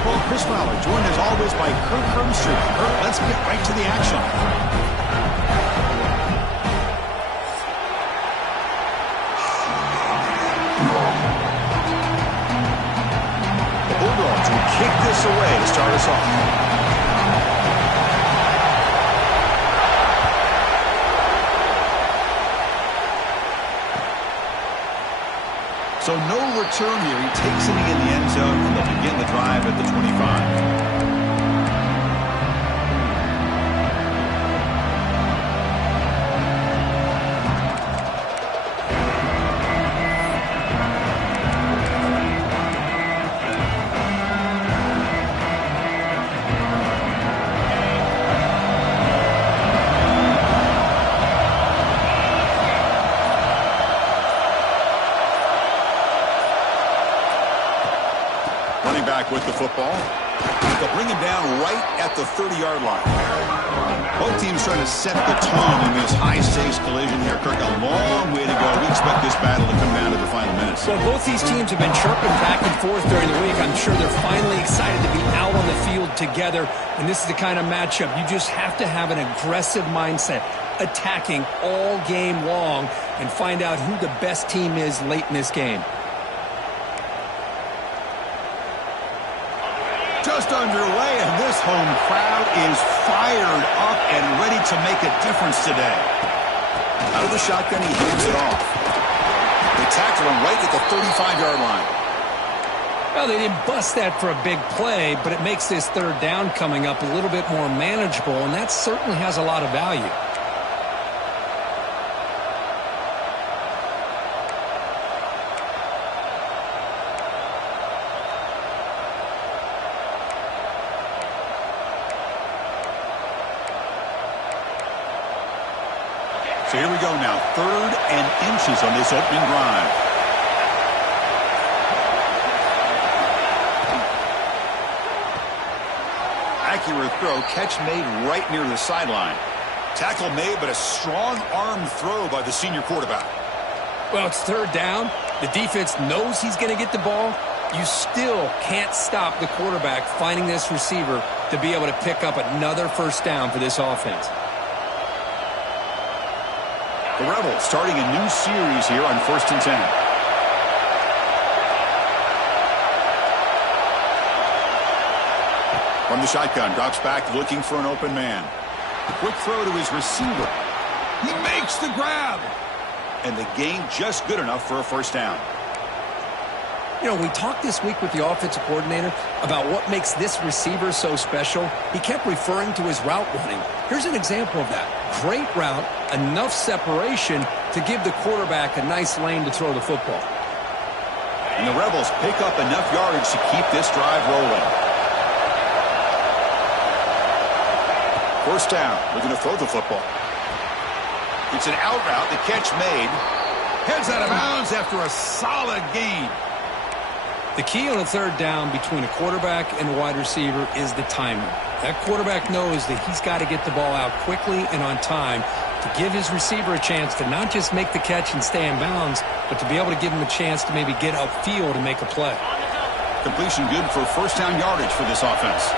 football, Chris Fowler, joined as always by Kirk Herbstreit. Kirk, let's get right to the action. The Bulldogs will kick this away to start us off. So no return here. He takes it in the end zone, and they'll begin the drive at the 25. With the football. They'll bring him down right at the 30-yard line. Both teams trying to set the tone in this high-stakes collision here. Kirk, a long way to go. We expect this battle to come down to the final minutes. Well, both these teams have been chirping back and forth during the week. I'm sure they're finally excited to be out on the field together. And this is the kind of matchup you just have to have an aggressive mindset, attacking all game long, and find out who the best team is late in this game. Just underway, and this home crowd is fired up and ready to make a difference today. Out of the shotgun, he hands it off. They tackle him right at the 35-yard line. Well, they didn't bust that for a big play, but it makes this third down coming up a little bit more manageable, and that certainly has a lot of value. So here we go now, 3rd and inches on this opening drive. Accurate throw, catch made right near the sideline. Tackle made, but a strong arm throw by the senior quarterback. Well, it's 3rd down. The defense knows he's going to get the ball. You still can't stop the quarterback finding this receiver to be able to pick up another 1st down for this offense. The Rebels starting a new series here on 1st and 10. From the shotgun, drops back looking for an open man. Quick throw to his receiver. He makes the grab. And the gain just good enough for a 1st down. You know, we talked this week with the offensive coordinator about what makes this receiver so special. He kept referring to his route running. Here's an example of that. Great route, enough separation to give the quarterback a nice lane to throw the football. And the Rebels pick up enough yardage to keep this drive rolling. 1st down, looking to throw the football. It's an out route, the catch made. Heads out of bounds after a solid gain. The key on a 3rd down between a quarterback and a wide receiver is the timing. That quarterback knows that he's got to get the ball out quickly and on time to give his receiver a chance to not just make the catch and stay in bounds, but to be able to give him a chance to maybe get upfield and make a play. Completion good for 1st down yardage for this offense.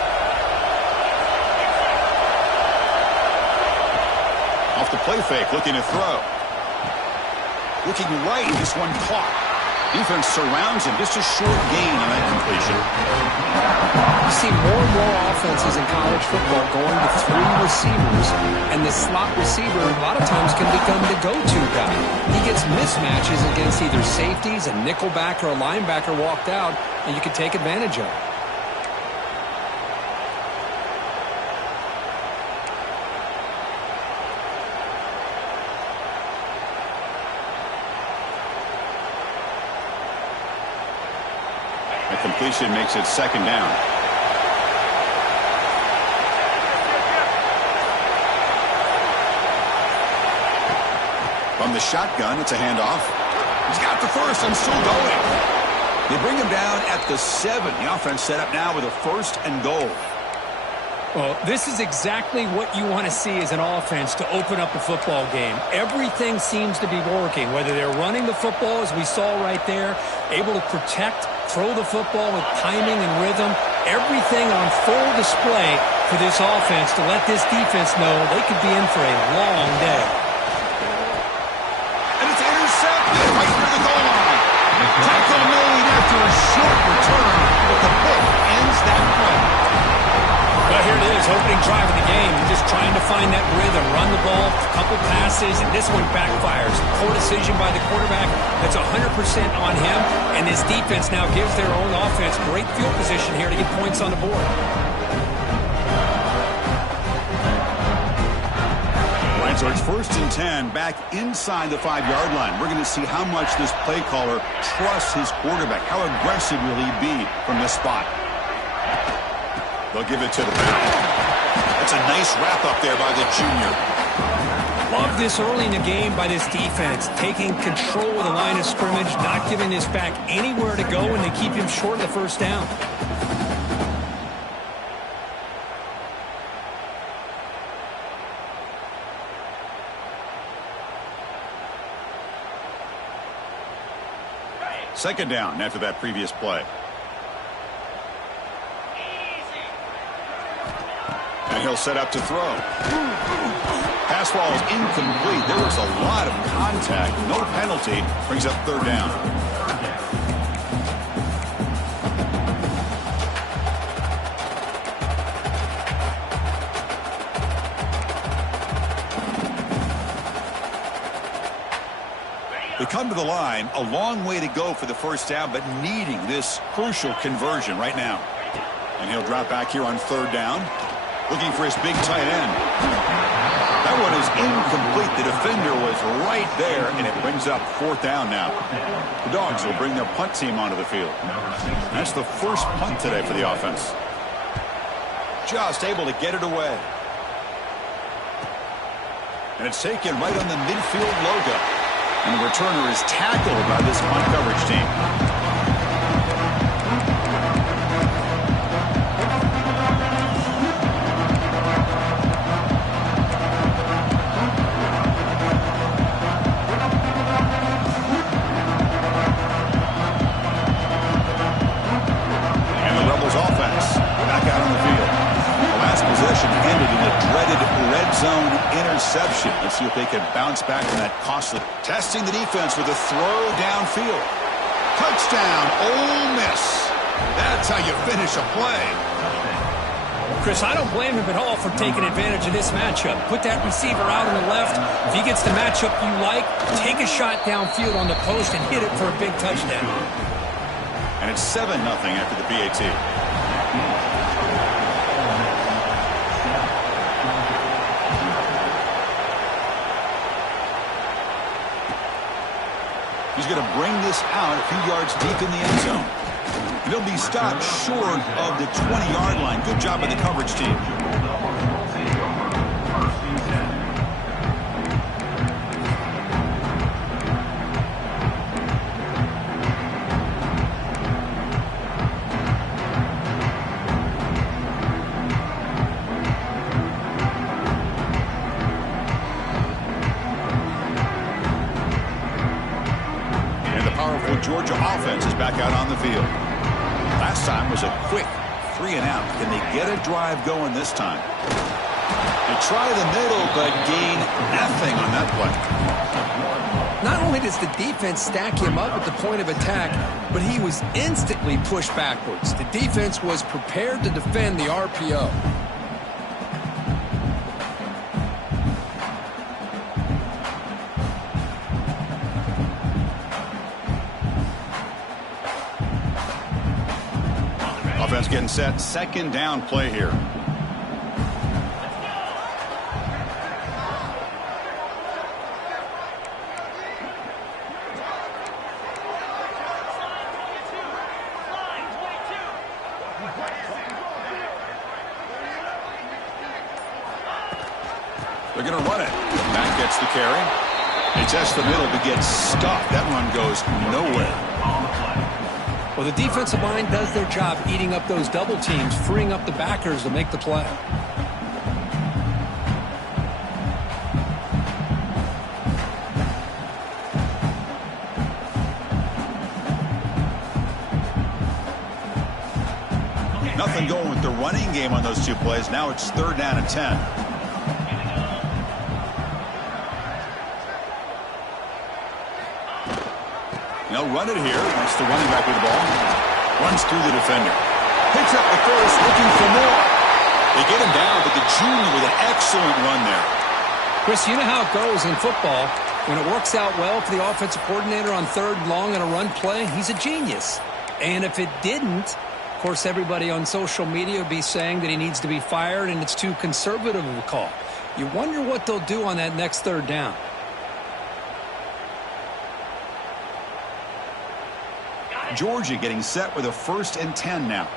Off the play fake, looking to throw. Looking right, this one caught. Defense surrounds him. Just a short gain on that completion. You see more and more offenses in college football going to 3 receivers, and the slot receiver a lot of times can become the go-to guy. He gets mismatches against either safeties, a nickelback, or a linebacker walked out, and you can take advantage of it. Completion makes it 2nd down. From the shotgun, it's a handoff. He's got the 1st and still going. They bring him down at the 7. The offense set up now with a 1st and goal. Well, this is exactly what you want to see as an offense to open up a football game. Everything seems to be working, whether they're running the football, as we saw right there, able to protect, throw the football with timing and rhythm. Everything on full display for this offense to let this defense know they could be in for a long day. And it's intercepted right near the goal line. Tackle made after a short return, but the pick ends that play. Well, here it is, opening drive of the game. Just trying to find that rhythm, run the ball, a couple passes, and this one backfires. Poor decision by the quarterback. That's 100% on him, and this defense now gives their own offense great field position here to get points on the board. Right, so it's 1st and 10 back inside the 5-yard line. We're going to see how much this play caller trusts his quarterback. How aggressive will he be from this spot? They'll give it to the back. That's a nice wrap up there by the junior. Love this early in the game by this defense, taking control of the line of scrimmage, not giving this back anywhere to go, and they keep him short of the first down. Second down after that previous play. And he'll set up to throw. Pass ball is incomplete. There was a lot of contact. No penalty. Brings up 3rd down. They come to the line, a long way to go for the first down, but needing this crucial conversion right now. And he'll drop back here on 3rd down, looking for his big tight end. That one is incomplete. The defender was right there, and it brings up 4th down now. The Dogs will bring their punt team onto the field. That's the first punt today for the offense. Just able to get it away. And it's taken right on the midfield logo. And the returner is tackled by this punt coverage team. And the Rebels offense back out on the field. The last possession ended in a dreaded red zone interception. Let's see if they can bounce back from that costly. Testing the defense with a throw downfield. Touchdown, Ole Miss. That's how you finish a play. Chris, I don't blame him at all for taking advantage of this matchup. Put that receiver out on the left. If he gets the matchup you like, take a shot downfield on the post and hit it for a big touchdown. And it's 7-0 after the PAT. He's going to bring this out a few yards deep in the end zone. And he'll be stopped short of the 20-yard line. Good job by the coverage team. Georgia offense is back out on the field. Last time was a quick 3-and-out. Can they get a drive going this time? They try the middle, but gain nothing on that play. Not only does the defense stack him up at the point of attack, but he was instantly pushed backwards. The defense was prepared to defend the RPO. Offense getting set. 2nd down play here. They're going to run it. Matt gets the carry. They test the middle, but gets stuck. That run goes nowhere. Well, the defensive line does their job eating up those double teams, freeing up the backers to make the play. them going with the running game on those two plays. Now it's 3rd down and 10. They'll run it here. That's the running back with the ball. Runs through the defender. Picks up the first, looking for more. They get him down, but the junior with an excellent run there. Chris, you know how it goes in football. When it works out well for the offensive coordinator on 3rd and long and a run play, he's a genius. And if it didn't, of course, everybody on social media would be saying that he needs to be fired and it's too conservative of a call. You wonder what they'll do on that next 3rd down. Georgia getting set with a 1st and 10 now.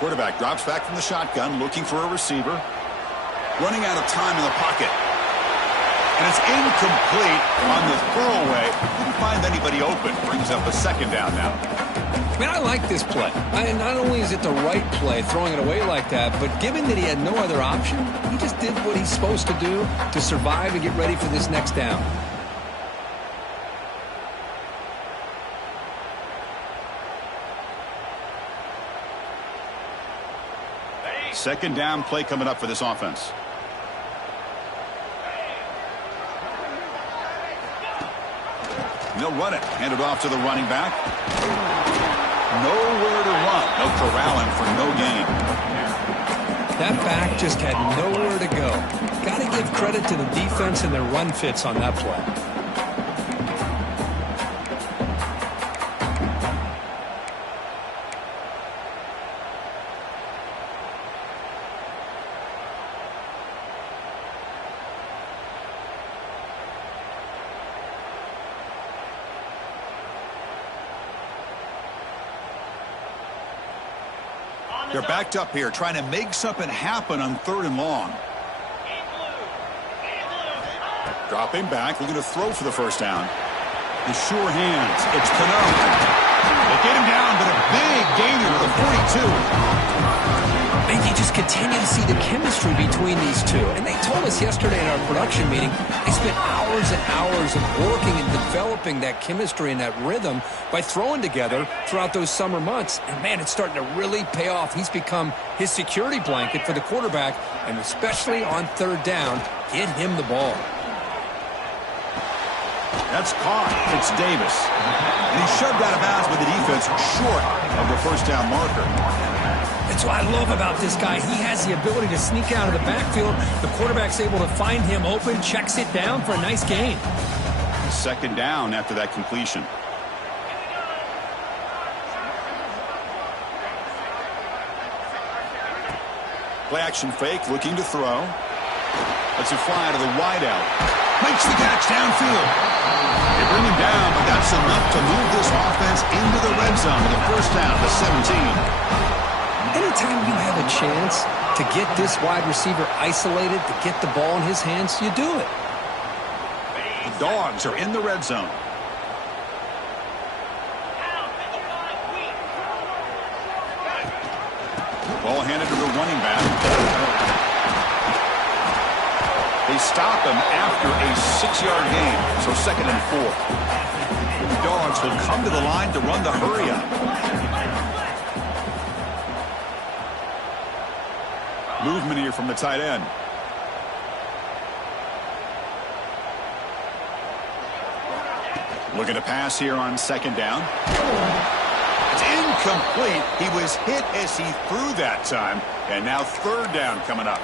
Quarterback drops back from the shotgun, looking for a receiver. Running out of time in the pocket. And it's incomplete on the throwaway. Didn't find anybody open. Brings up a 2nd down now. Man, I like this play. Not only is it the right play, throwing it away like that, but given that he had no other option, he just did what he's supposed to do to survive and get ready for this next down. Second down play coming up for this offense. They'll run it. Hand it off to the running back. Nowhere to run. No corralling for no gain. That back just had nowhere to go. Got to give credit to the defense and their run fits on that play. They're backed up here, trying to make something happen on 3rd and long. Dropping back, looking to throw for the 1st down. The sure hands. It's Cano. They get him down, but a big gainer to the 42. And you just continue to see the chemistry between these two. And they told us yesterday in our production meeting, they spent hours and hours of working and developing that chemistry and that rhythm by throwing together throughout those summer months. And, man, it's starting to really pay off. He's become his security blanket for the quarterback, and especially on 3rd down, get him the ball. That's caught. It's Davis. And he's shoved out of bounds with the defense short of the 1st down marker. That's what I love about this guy. He has the ability to sneak out of the backfield. The quarterback's able to find him open, checks it down for a nice gain. 2nd down after that completion. Play action fake, looking to throw. Lets it fly to the wideout. Makes the catch downfield. They bring him down, but that's enough to move this offense into the red zone with a 1st down to 17. Anytime you have a chance to get this wide receiver isolated, to get the ball in his hands, you do it. The Dogs are in the red zone. Ball handed to the running back. They stop him after a 6-yard gain, so 2nd and 4. The Dogs will come to the line to run the hurry-up. Movement here from the tight end. Looking to pass here on 2nd down. It's incomplete. He was hit as he threw that time. And now 3rd down coming up.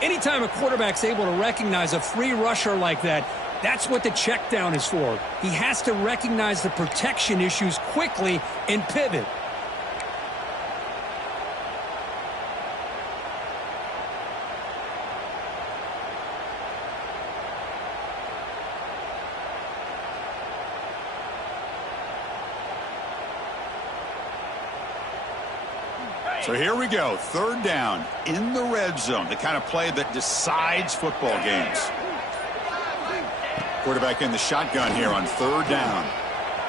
Anytime a quarterback's able to recognize a free rusher like that, that's what the check down is for. He has to recognize the protection issues quickly and pivot. So here we go, 3rd down in the red zone, the kind of play that decides football games. Quarterback in the shotgun here on 3rd down.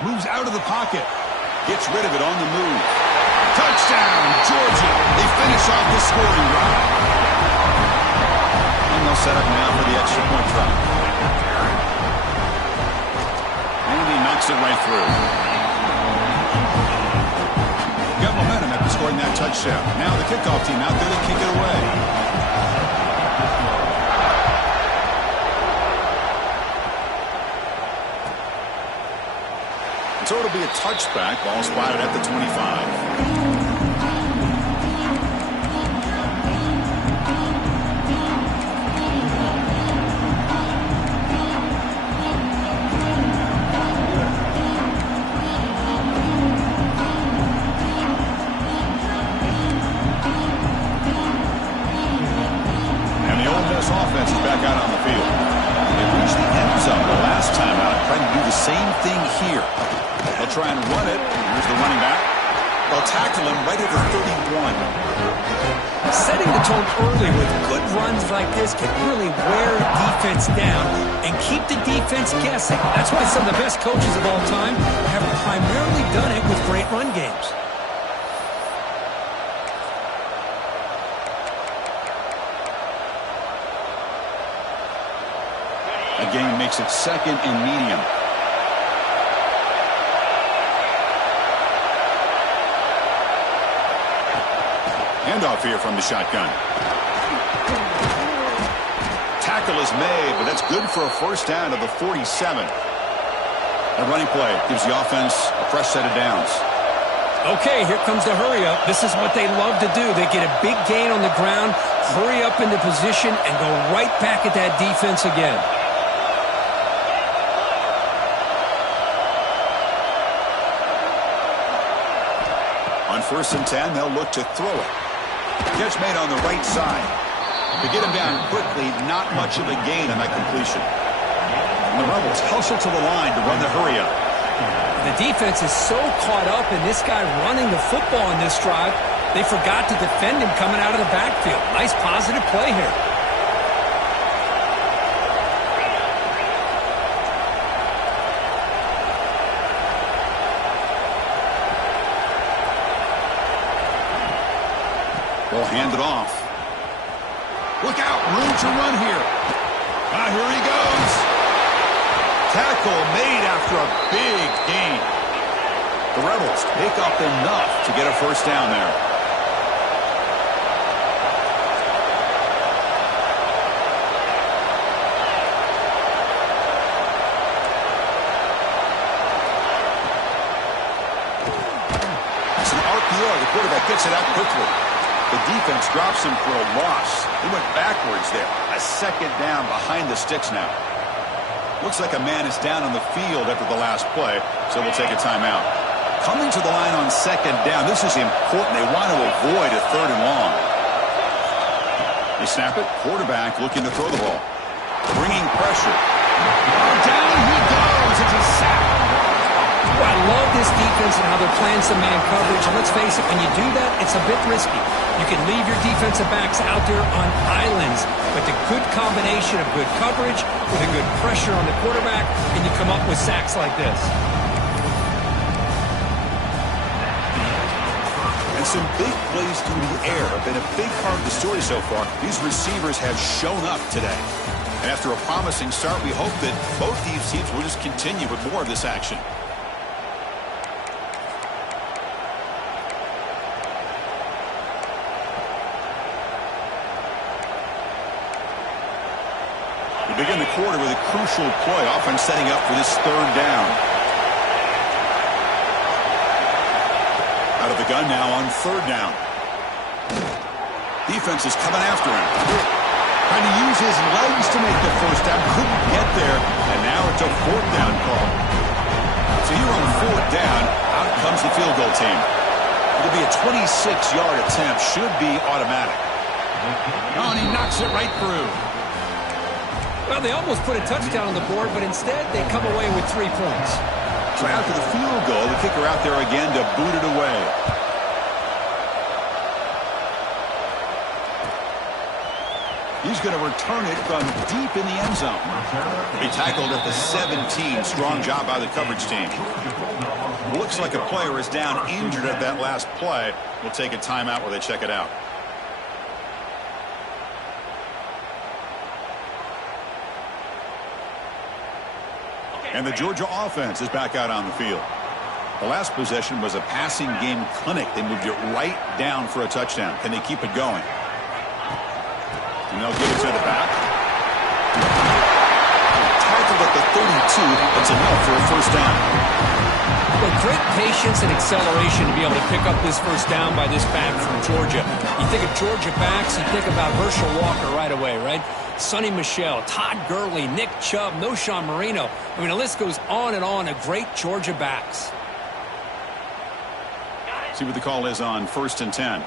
Moves out of the pocket. Gets rid of it on the move. Touchdown, Georgia. They finish off the scoring drive. And they'll set up now for the extra point try. And he knocks it right through. scoring that touchdown. Now the kickoff team out there to kick it away. So it'll be a touchback. Ball spotted at the 25. Offense is back out on the field. They reached the end zone the last time out, trying to do the same thing here. They'll try and run it. Here's the running back. They'll tackle him right at the 31. Setting the tone early with good runs like this can really wear defense down and keep the defense guessing. That's why some of the best coaches of all time have primarily done it with great run games. Game makes it second and medium. Handoff here from the shotgun. Tackle is made, but that's good for a first down to the 47. A running play gives the offense a fresh set of downs. Okay, here comes the hurry up. This is what they love to do. They get a big gain on the ground, hurry up into position, and go right back at that defense again. On 1st and 10, they'll look to throw it. Catch made on the right side. To get him down quickly, not much of a gain on that completion. And the Rebels hustle to the line to run the hurry up. The defense is so caught up in this guy running the football in this drive, they forgot to defend him coming out of the backfield. Nice positive play here. They'll hand it off. Look out, room to run here. Here he goes. Tackle made after a big gain. The Rebels pick up enough to get a first down there. It's an RPO. The quarterback gets it out quickly. The defense drops him for a loss. He went backwards there. A second down behind the sticks now. Looks like a man is down on the field after the last play, so we'll take a timeout. Coming to the line on second down, this is important. They want to avoid a 3rd and long. They snap it. Quarterback looking to throw the ball. Bringing pressure. Down he goes. It's a sack. Well, I love this defense and how they're playing some man coverage. And let's face it, when you do that, it's a bit risky. You can leave your defensive backs out there on islands, but the good combination of good coverage with a good pressure on the quarterback, and you come up with sacks like this. And some big plays through the air have been a big part of the story so far. These receivers have shown up today. And after a promising start, we hope that both these teams will just continue with more of this action. We begin the quarter with a crucial play, often setting up for this 3rd down. Out of the gun now on 3rd down. Defense is coming after him. Trying to use his legs to make the first down. Couldn't get there, and now it's a 4th down call. So here on 4th down, out comes the field goal team. It'll be a 26-yard attempt. Should be automatic. Oh, and he knocks it right through. Well, they almost put a touchdown on the board, but instead they come away with 3 points. So after the field goal, the kicker out there again to boot it away. He's going to return it from deep in the end zone. He tackled at the 17. Strong job by the coverage team. Looks like a player is down injured at that last play. We'll take a timeout where they check it out. And the Georgia offense is back out on the field. The last possession was a passing game clinic. They moved it right down for a touchdown. Can they keep it going? And they'll give it to the back. Tackled at the 32. That's enough for a first down. Well, great patience and acceleration to be able to pick up this first down by this back from Georgia. You think of Georgia backs, you think about Herschel Walker right away, right? Sonny Michel, Todd Gurley, Nick Chubb, Knowshon Moreno. I mean, the list goes on and on of great Georgia backs. See what the call is on 1st and 10.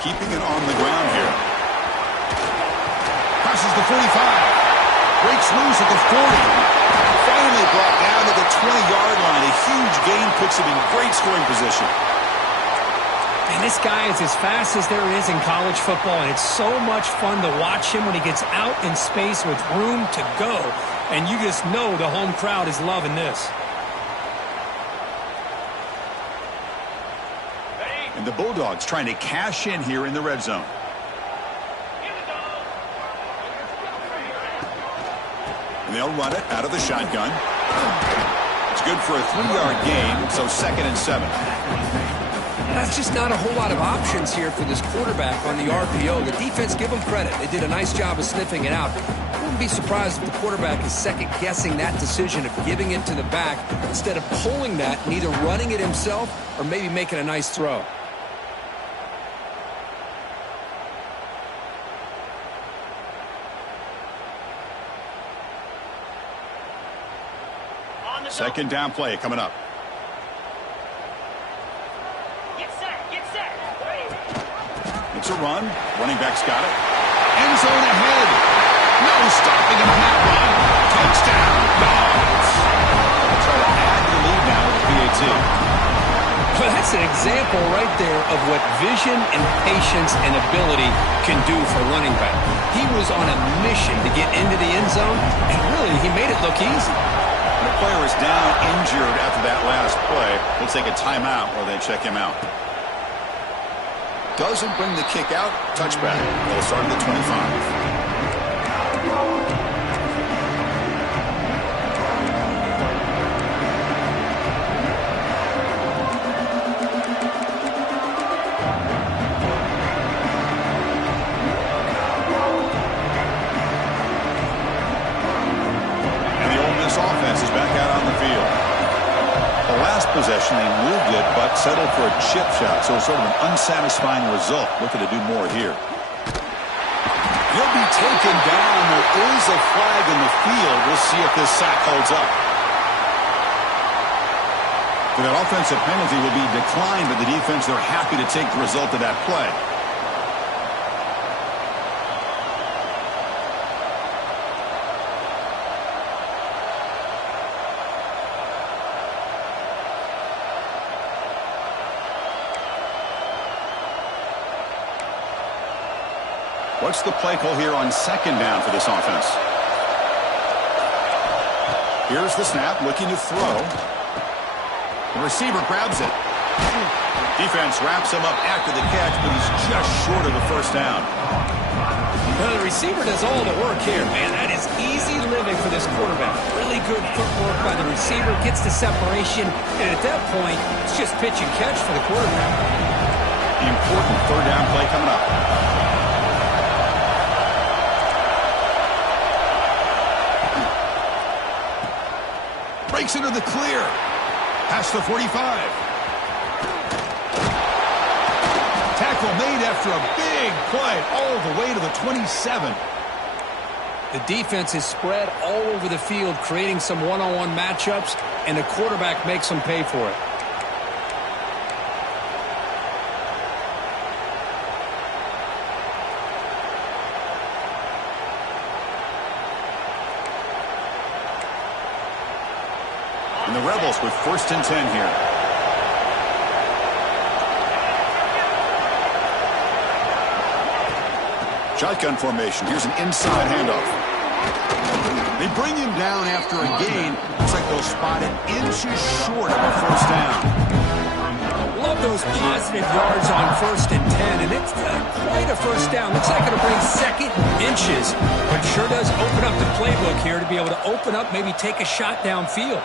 Keeping it on the ground here. Passes the 45. Breaks loose at the 40. Finally brought down to the 20-yard line. A huge gain puts him in great scoring position. And this guy is as fast as there is in college football, and it's so much fun to watch him when he gets out in space with room to go. And you just know the home crowd is loving this. And the Bulldogs trying to cash in here in the red zone. And they'll run it out of the shotgun. It's good for a 3-yard gain, so 2nd and 7. That's just not a whole lot of options here for this quarterback on the RPO. The defense, give them credit. They did a nice job of sniffing it out. I wouldn't be surprised if the quarterback is second-guessing that decision of giving it to the back instead of pulling that and either running it himself or maybe making a nice throw. Second down play coming up. It's a run. Running back's got it. End zone ahead. No stopping him on that run. Touchdown, Dogs. Try to add the lead now with the PAT. Well, that's an example right there of what vision and patience and ability can do for running back. He was on a mission to get into the end zone, and really, he made it look easy. The player is down injured after that last play. We'll take a timeout while they check him out. Doesn't bring the kick out. Touchback. They'll start at the 25. Possession, they moved it, but settled for a chip shot, so sort of an unsatisfying result. Looking to do more here. He'll be taken down. There is a flag in the field. We'll see if this sack holds up. For that offensive penalty will be declined, but the defense, they're happy to take the result of that play. What's the play call here on 2nd down for this offense? Here's the snap, looking to throw. The receiver grabs it. Defense wraps him up after the catch, but he's just short of the first down. Well, the receiver does all the work here, man. That is easy living for this quarterback. Really good footwork by the receiver, gets the separation, and at that point, it's just pitch and catch for the quarterback. The important 3rd down play coming up. Breaks into the clear. Past the 45. Tackle made after a big play all the way to the 27. The defense is spread all over the field, creating some one-on-one matchups, and the quarterback makes them pay for it. And the Rebels with 1st and 10 here. Shotgun formation. Here's an inside handoff. They bring him down after a gain. Looks like they'll spot it inches short of a first down. Love those positive yards on 1st and 10, and it's quite a first down. Looks like it'll bring second inches, but sure does open up the playbook here to be able to open up, maybe take a shot downfield.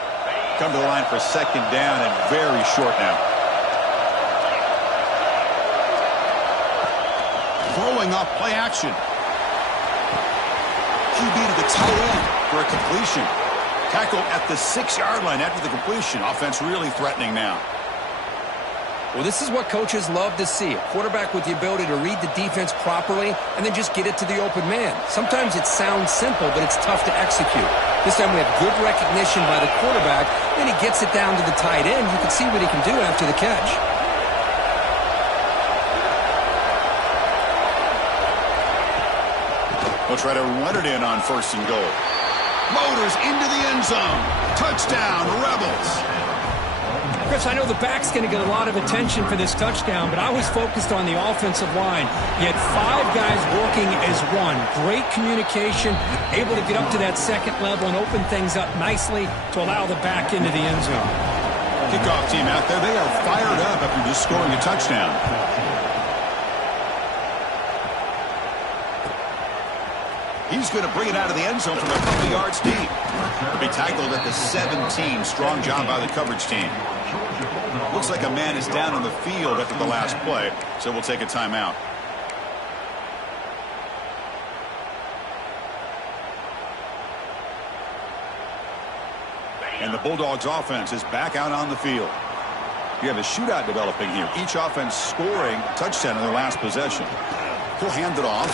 Come to the line for second down and very short now. Throwing off play action. QB to the tight end for a completion. Tackle at the 6-yard line after the completion. Offense really threatening now. Well, this is what coaches love to see. A quarterback with the ability to read the defense properly and then just get it to the open man. Sometimes it sounds simple, but it's tough to execute. This time we have good recognition by the quarterback, and he gets it down to the tight end. You can see what he can do after the catch. They'll try to run it in on 1st and goal. Motors into the end zone. Touchdown, Rebels. Chris, I know the back's going to get a lot of attention for this touchdown, but I was focused on the offensive line. You had 5 guys working as one. Great communication, able to get up to that second level and open things up nicely to allow the back into the end zone. Kickoff team out there. They are fired up after just scoring a touchdown. He's going to bring it out of the end zone from a couple yards deep. He'll be tackled at the 17. Strong job by the coverage team. Looks like a man is down on the field after the last play, so we'll take a timeout. And the Bulldogs offense is back out on the field. You have a shootout developing here. Each offense scoring a touchdown in their last possession. He'll hand it off.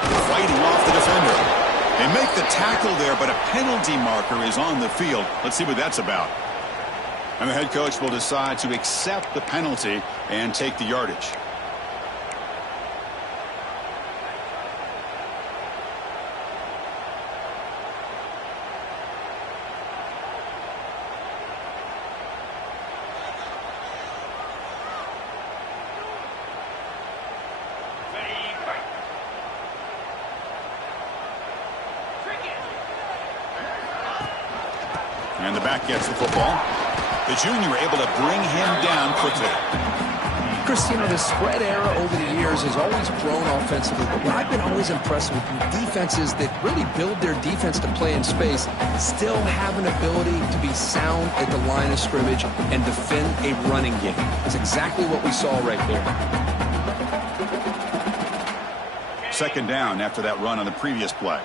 Fighting off the defender. They make the tackle there, but a penalty marker is on the field. Let's see what that's about. And the head coach will decide to accept the penalty and take the yardage. And the back gets the football. The junior able to bring him down quickly. Chris, you know, the spread era over the years has always grown offensively, but what I've been always impressed with defenses that really build their defense to play in space still have an ability to be sound at the line of scrimmage and defend a running game. That's exactly what we saw right there. Second down after that run on the previous play.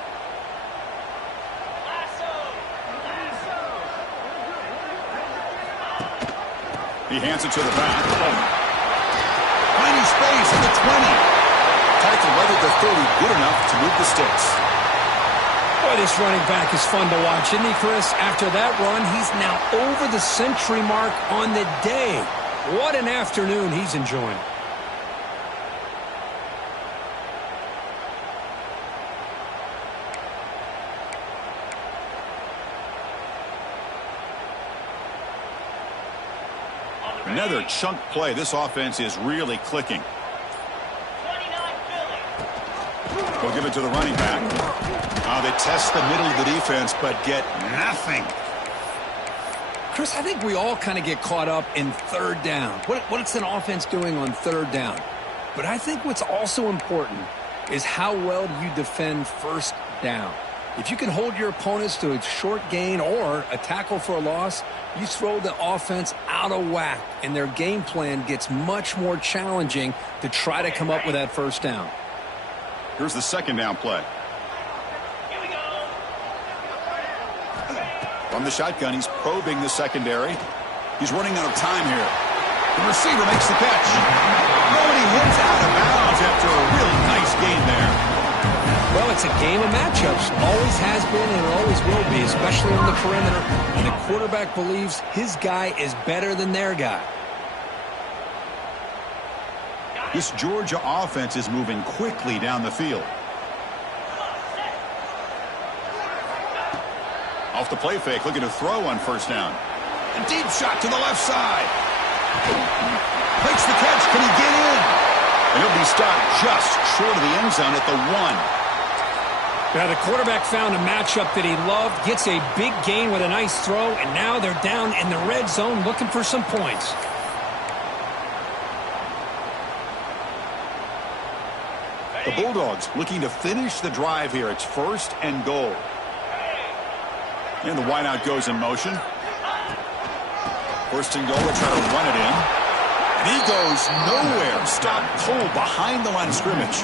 He hands it to the back. Finding space at the 20. Tackle right at the 30. Good enough to move the sticks. Boy, this running back is fun to watch, isn't he, Chris? After that run, he's now over the century mark on the day. What an afternoon he's enjoying. Another chunk play. This offense is really clicking. We'll give it to the running back. They test the middle of the defense, but get nothing. Chris, I think we all kind of get caught up in third down. What's an offense doing on third down? But I think what's also important is how well do you defend first down. If you can hold your opponents to a short gain or a tackle for a loss, you throw the offense out of whack, and their game plan gets much more challenging to try to come up with that first down. Here's the second down play. From the shotgun, he's probing the secondary. He's running out of time here. The receiver makes the catch. Nobody hits out of bounds after a really nice gain there. Well, it's a game of matchups. Always has been and always will be, especially on the perimeter. And the quarterback believes his guy is better than their guy. This Georgia offense is moving quickly down the field. Off the play fake, looking to throw on first down. A deep shot to the left side. Makes the catch. Can he get in? And he'll be stopped just short of the end zone at the 1. Now, the quarterback found a matchup that he loved, gets a big gain with a nice throw, and now they're down in the red zone looking for some points. The Bulldogs looking to finish the drive here. It's 1st and goal. And the wideout goes in motion. 1st and goal. They try to run it in. And he goes nowhere. Stopped cold behind the line of scrimmage.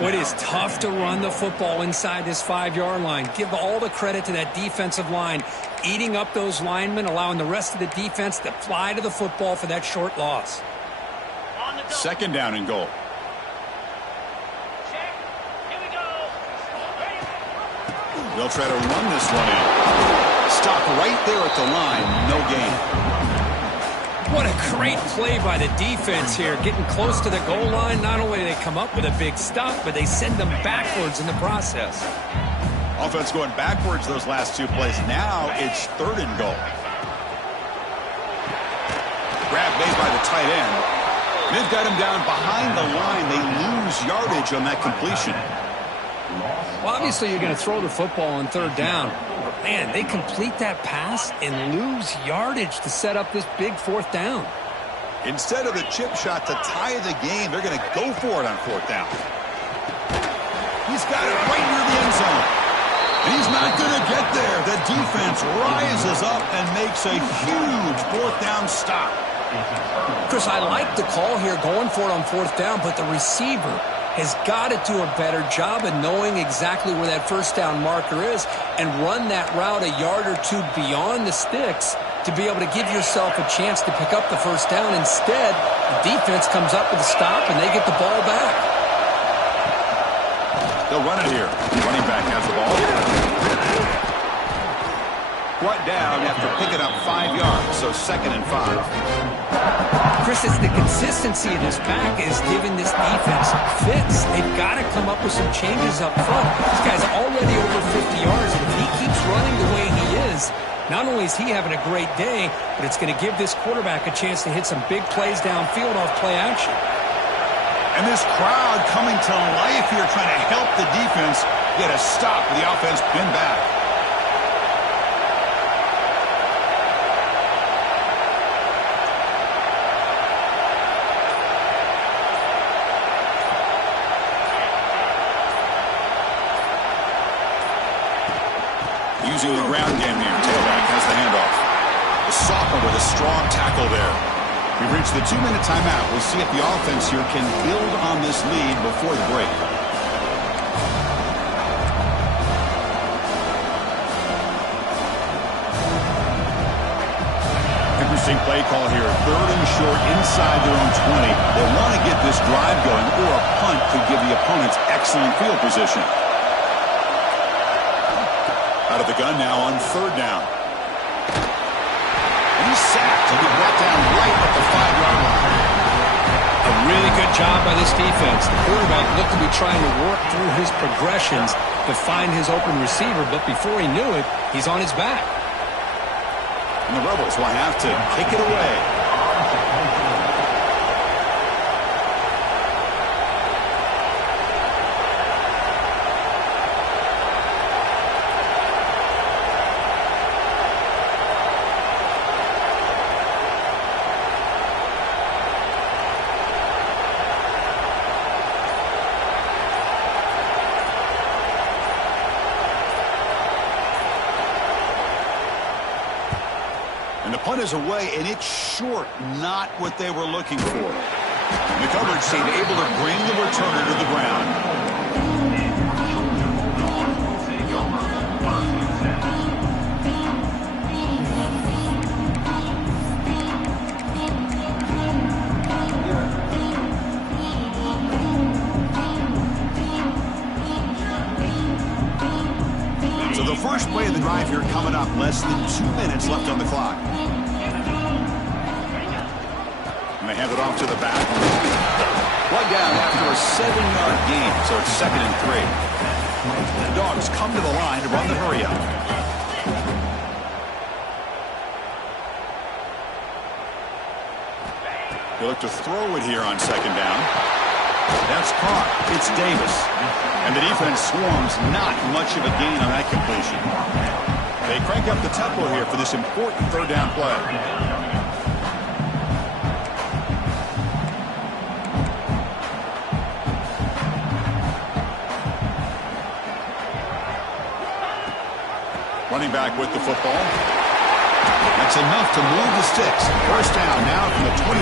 It is tough to run the football inside this 5-yard line. Give all the credit to that defensive line, eating up those linemen, allowing the rest of the defense to fly to the football for that short loss. 2nd down and goal. They'll try to run this one in. Stop right there at the line. No gain. What a great play by the defense here. Getting close to the goal line, not only do they come up with a big stop, but they send them backwards in the process. Offense going backwards those last 2 plays. Now it's 3rd and goal. Grab made by the tight end. They've got him down behind the line. They lose yardage on that completion. Well, obviously you're going to throw the football on 3rd down. Man, they complete that pass and lose yardage to set up this big 4th down. Instead of the chip shot to tie the game, they're going to go for it on 4th down. He's got it right near the end zone. And he's not going to get there. The defense rises up and makes a huge 4th down stop. Chris, I like the call here going for it on 4th down, but the receiver has got to do a better job of knowing exactly where that 1st down marker is and run that route a yard or 2 beyond the sticks to be able to give yourself a chance to pick up the 1st down. Instead, the defense comes up with a stop and they get the ball back. They'll run it here. Running back has the ball. Brought down after picking up 5 yards, so 2nd and 5. Chris, it's the consistency of this back is giving this defense fits. They've got to come up with some changes up front. This guy's already over 50 yards, and if he keeps running the way he is, not only is he having a great day, but it's going to give this quarterback a chance to hit some big plays downfield off play action. And this crowd coming to life here trying to help the defense get a stop with the offense pinned back. Using the ground game here. Tailback has the handoff. The sophomore with a strong tackle there. We've reached the 2-minute timeout. We'll see if the offense here can build on this lead before the break. Interesting play call here. 3rd and short inside their own 20. They want to get this drive going, or a punt could give the opponents excellent field position. Out of the gun now on 3rd down. He's sacked. He'll be brought down right at the 5-yard line. A really good job by this defense. The quarterback looked to be trying to work through his progressions to find his open receiver, but before he knew it, he's on his back. And the Rebels will have to kick it away. And the punt is away, and it's short, not what they were looking for. And the coverage team able to bring the returner to the ground. So the first play of the drive here coming up, less than 2 minutes left on the clock. And they hand it off to the back. One down after a 7-yard gain, so it's 2nd and 3. The Dogs come to the line to run the hurry up. They look to throw it here on 2nd down. That's caught. It's Davis. And the defense swarms, not much of a gain on that completion. They crank up the tempo here for this important 3rd down play. Running back with the football. That's enough to move the sticks. First down now from the 23.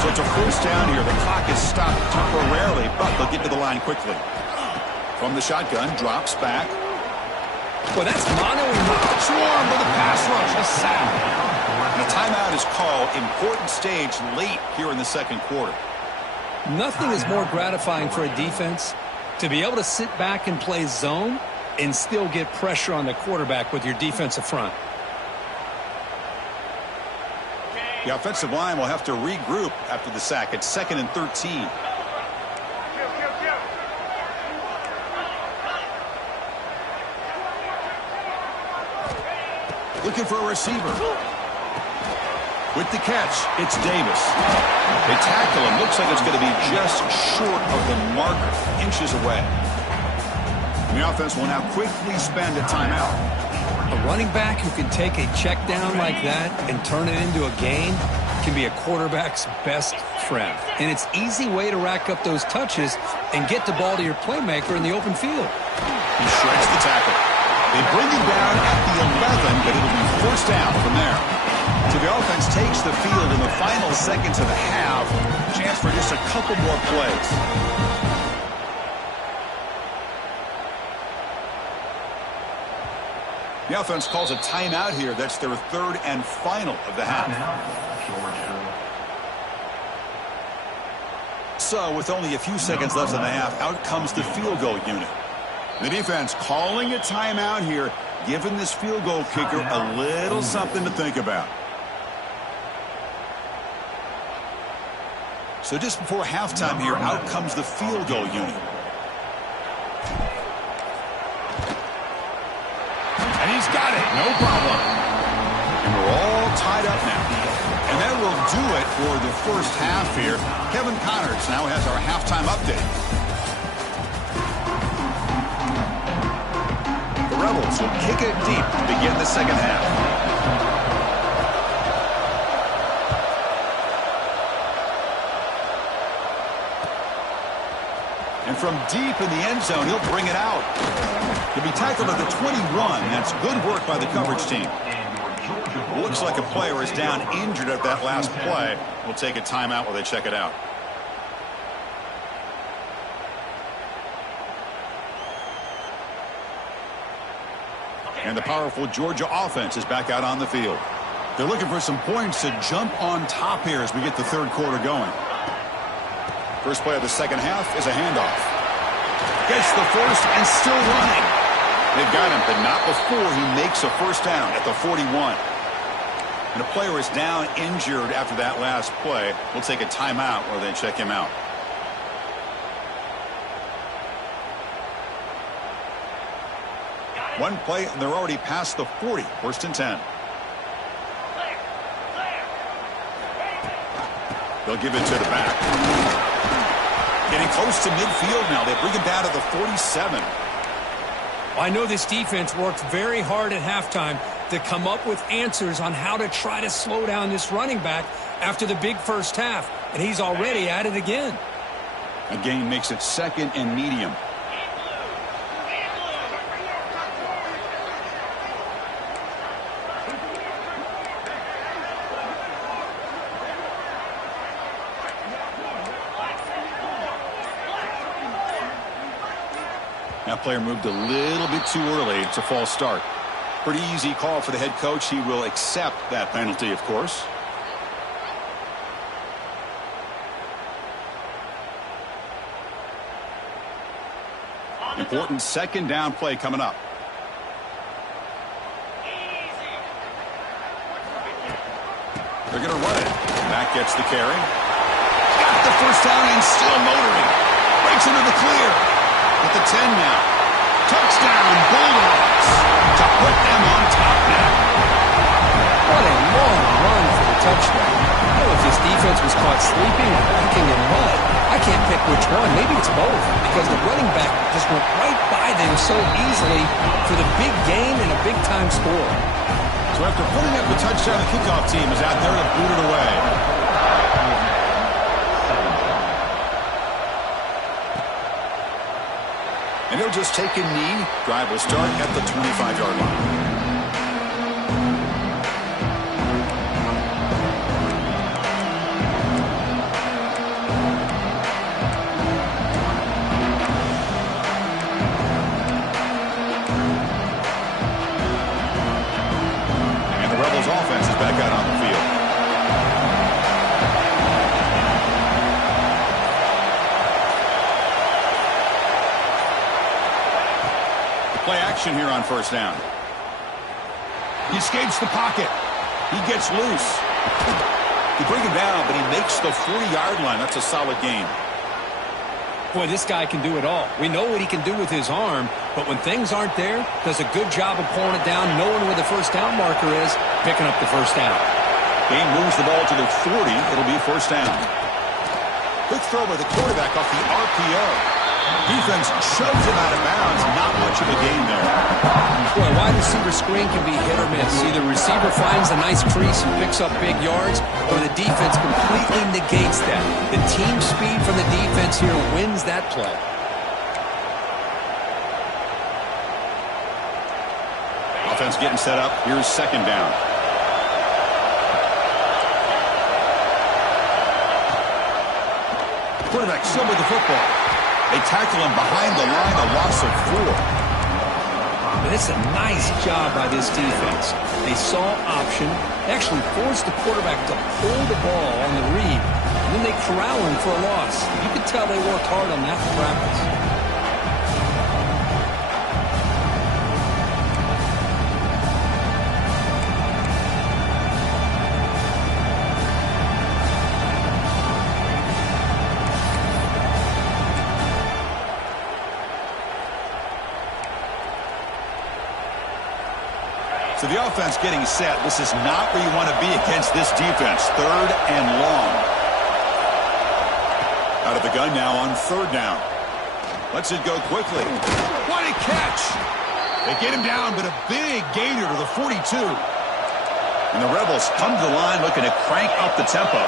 So it's a first down here. The clock is stopped temporarily, but they'll get to the line quickly. From the shotgun, drops back. Well, that's mono and Swarm with a pass rush, a sack. The timeout is called. Important stage late here in the second quarter. Nothing is more gratifying for a defense to be able to sit back and play zone and still get pressure on the quarterback with your defensive front. The offensive line will have to regroup after the sack. It's 2nd and 13. Looking for a receiver. With the catch, it's Davis. They tackle him. Looks like it's going to be just short of the marker, inches away. And the offense will now quickly spend a timeout. A running back who can take a check down like that and turn it into a gain can be a quarterback's best friend. And it's an easy way to rack up those touches and get the ball to your playmaker in the open field. He shreds the tackle. They bring him down at the 11, but it'll be first down from there. So the offense takes the field in the final seconds of the half. Chance for just a couple more plays. The offense calls a timeout here. That's their third and final of the half. So with only a few seconds left in the half, out comes the field goal unit. The defense calling a timeout here, giving this field goal kicker a little something to think about. So just before halftime here, out comes the field goal unit. And he's got it, no problem. And we're all tied up now. And that will do it for the first half here. Kevin Connors now has our halftime update. The Rebels will kick it deep to begin the second half. And from deep in the end zone, he'll bring it out. He'll be tackled at the 21. That's good work by the coverage team. Looks like a player is down injured at that last play. We'll take a timeout while they check it out. And the powerful Georgia offense is back out on the field. They're looking for some points to jump on top here as we get the third quarter going. First play of the second half is a handoff. Gets the first and still running. They've got him, but not before he makes a first down at the 41. And a player is down injured after that last play. We'll take a timeout while they check him out. One play, and they're already past the 40. First and 10. They'll give it to the back. Getting close to midfield now. They bring him down to the 47. I know this defense worked very hard at halftime to come up with answers on how to try to slow down this running back after the big first half, and he's already at it again. A gain makes it second and medium. That player moved a little bit too early. It's a false start. Pretty easy call for the head coach. He will accept that penalty, of course. Important second down play coming up. They're going to run it. Back gets the carry. Got the first down and still motoring. Breaks into the clear. At the 10 now. Touchdown, Bulldogs. To put them on top now. What a long run for the touchdown. I don't know if this defense was caught sleeping or backing in mud. I can't pick which one. Maybe it's both, because the running back just went right by them so easily for the big game and a big-time score. So after putting up the touchdown, the kickoff team is out there to boot it away. And he'll just take a knee. Drive will start at the 25-yard line. Offense is back out on the field. Play action here on first down. He escapes the pocket. He gets loose. They bring him down, but he makes the 40-yard line. That's a solid game. Boy, this guy can do it all. We know what he can do with his arm, but when things aren't there, does a good job of pulling it down, knowing where the first down marker is, picking up the first down. Game moves the ball to the 40. It'll be first down. Quick throw by the quarterback off the RPO. Defense shoves him out of bounds. Not much of a gain there. Boy, a wide receiver screen can be hit or miss. Either receiver finds a nice crease and picks up big yards, or the defense completely negates that. The team speed from the defense here wins that play. Offense getting set up. Here's second down. Quarterback still with the football. They tackle him behind the line, a loss of 4. But it's a nice job by this defense. They saw option, actually forced the quarterback to pull the ball on the read, and then they corral him for a loss. You could tell they worked hard on that in practice. So the offense getting set. This is not where you want to be against this defense. Third and long. Out of the gun now on third down. Lets it go quickly. What a catch! They get him down, but a big gainer to the 42. And the Rebels come to the line looking to crank up the tempo.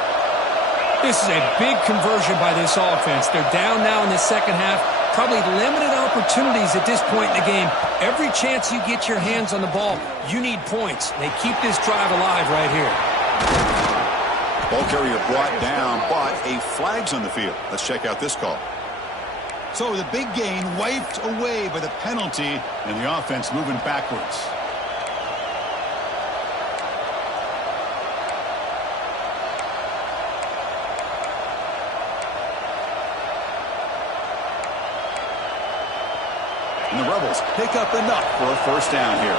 This is a big conversion by this offense. They're down now in the second half. Probably limited opportunities at this point in the game. Every chance you get your hands on the ball, you need points. They keep this drive alive right here. Ball carrier brought down, but a flag's on the field. Let's check out this call. So the big gain wiped away by the penalty, and the offense moving backwards. And the Rebels pick up enough for a first down here.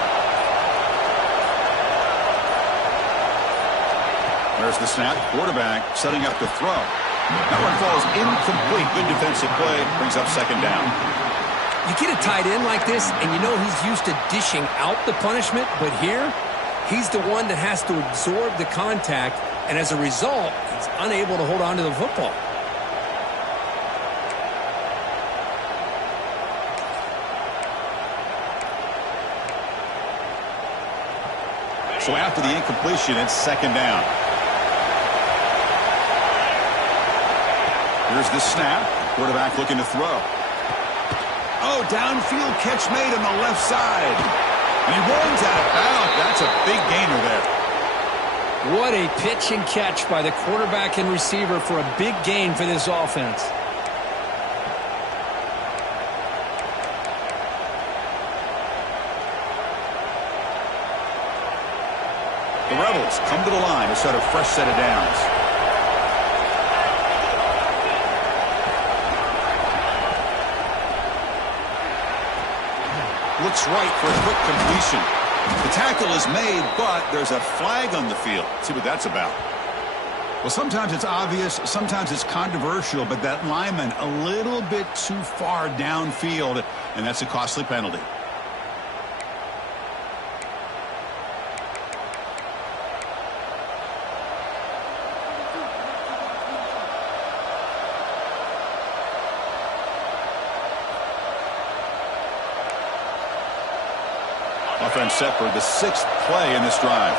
There's the snap. Quarterback setting up to throw. That one falls incomplete. Good defensive play. Brings up second down. You get a tight end like this, and you know he's used to dishing out the punishment, but here, he's the one that has to absorb the contact, and as a result, he's unable to hold on to the football. So after the incompletion, it's second down. Here's the snap. Quarterback looking to throw. Oh, downfield catch made on the left side. And he runs out of bounds. That's a big gainer there. What a pitch and catch by the quarterback and receiver for a big gain for this offense. The Rebels come to the line to set a fresh set of downs. Looks right for a quick completion. The tackle is made, but there's a flag on the field. See what that's about. Well, sometimes it's obvious, sometimes it's controversial, but that lineman a little bit too far downfield, and that's a costly penalty. Offense set for the 6th play in this drive.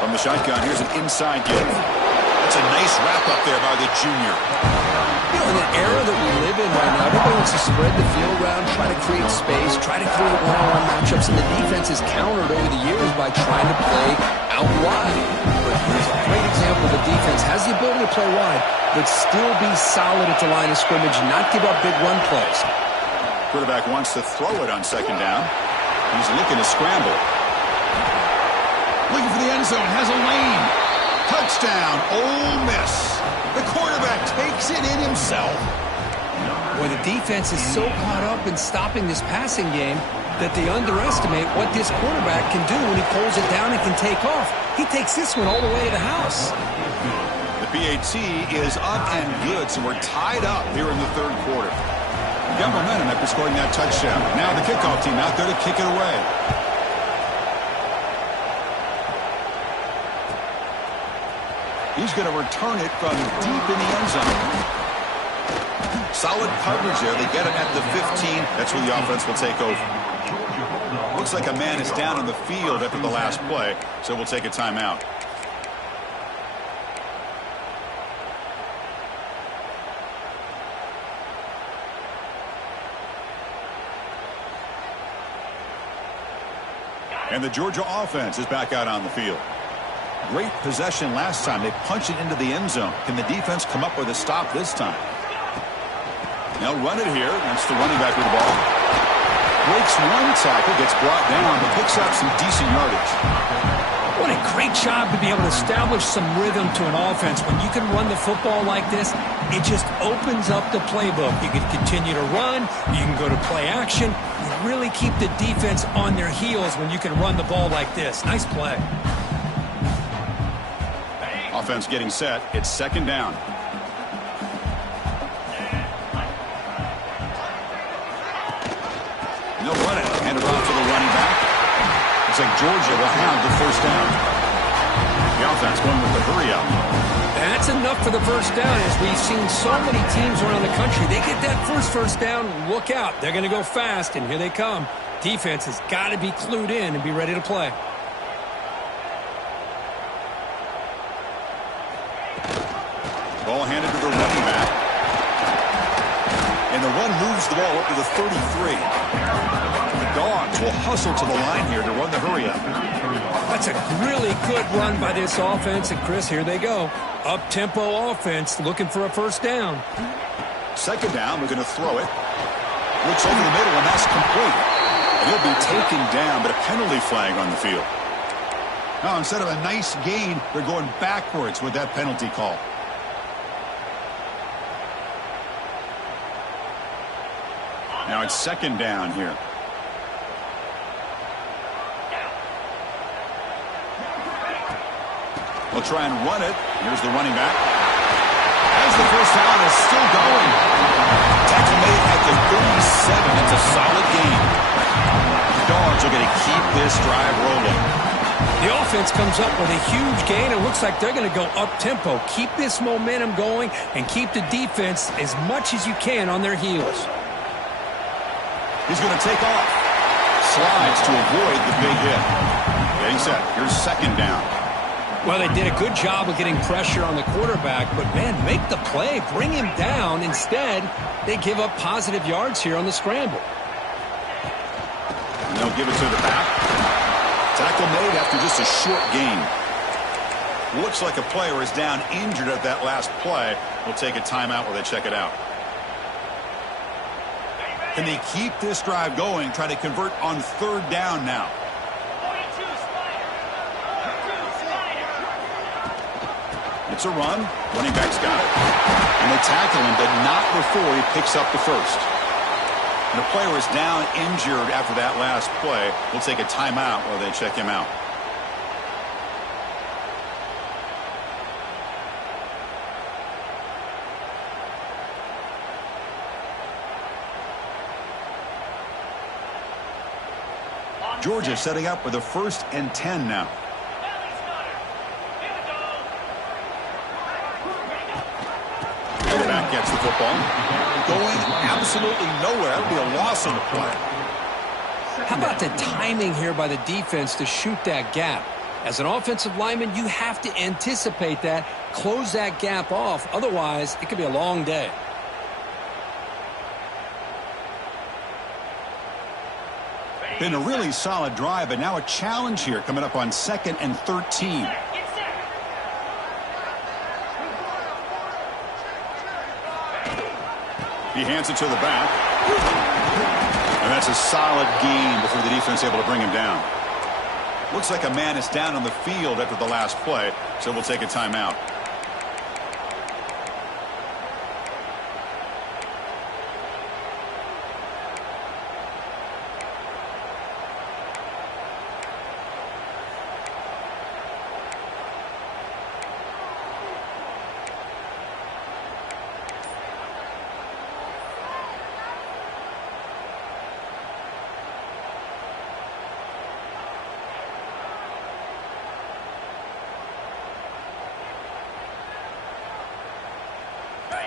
From the shotgun, here's an inside give. That's a nice wrap up there by the junior. You know, in the era that we live in right now, everybody wants to spread the field around, try to create space, try to create one-on-one matchups, and the defense has countered over the years by trying to play out wide. But here's a great example of the defense has the ability to play wide, but still be solid at the line of scrimmage and not give up big run plays. Quarterback wants to throw it on second down. He's looking to scramble. Looking for the end zone, has a lane. Touchdown, Ole Miss. The quarterback takes it in himself. Boy, the defense is so caught up in stopping this passing game that they underestimate what this quarterback can do when he pulls it down and can take off. He takes this one all the way to the house. The PAT is up and good, so we're tied up here in the third quarter. Got momentum after scoring that touchdown. Now the kickoff team out there to kick it away. He's going to return it from deep in the end zone. Solid coverage there. They get him at the 15. That's where the offense will take over. Looks like a man is down on the field after the last play, so we'll take a timeout. And the Georgia offense is back out on the field. Great possession last time. They punch it into the end zone. Can the defense come up with a stop this time? They'll run it here. That's the running back with the ball. Breaks one tackle, gets brought down, but picks up some decent yardage. What a great job to be able to establish some rhythm to an offense. When you can run the football like this, it just opens up the playbook. You can continue to run. You can go to play action. You really keep the defense on their heels when you can run the ball like this. Nice play. Offense getting set. It's second down. And they'll run it. Hand it off to the running back. Looks like Georgia will have the first down. The offense going with the hurry up. That's enough for the first down. As we've seen so many teams around the country, they get that first down, look out. They're going to go fast, and here they come. Defense has got to be clued in and be ready to play. Ball handed to the running back. And the run moves the ball up to the 33. The Dogs will hustle to the line here to run the hurry up. That's a really good run by this offense. And, Chris, here they go. Up-tempo offense looking for a first down. Second down, we're going to throw it. Looks over the middle, and that's complete. And he'll be taken down, but a penalty flag on the field. Now, instead of a nice gain, they're going backwards with that penalty call. Now it's second down here. They'll try and run it. Here's the running back. As the first down is still going. Tackle made at the 37. It's a solid gain. The Dogs are going to keep this drive rolling. The offense comes up with a huge gain. It looks like they're going to go up-tempo. Keep this momentum going and keep the defense as much as you can on their heels. He's going to take off. Slides to avoid the big hit. Getting set. Here's second down. Well, they did a good job of getting pressure on the quarterback, but, man, make the play. Bring him down. Instead, they give up positive yards here on the scramble. And they'll give it to the back. Tackle made after just a short gain. Looks like a player is down injured at that last play. We'll take a timeout while they check it out. Can they keep this drive going, try to convert on third down now? It's a run. Running back's got it. And they tackle him, but not before he picks up the first. And the player is down injured after that last play. We'll take a timeout while they check him out. Georgia setting up with a 1st and 10 now. Quarterback gets the football. Going absolutely nowhere. That would be a loss on the play. How about the timing here by the defense to shoot that gap? As an offensive lineman, you have to anticipate that, close that gap off. Otherwise, it could be a long day. Been a really solid drive, but now a challenge here coming up on 2nd and 13. He hands it to the back. And that's a solid gain before the defense able to bring him down. Looks like a man is down on the field after the last play, so we'll take a timeout.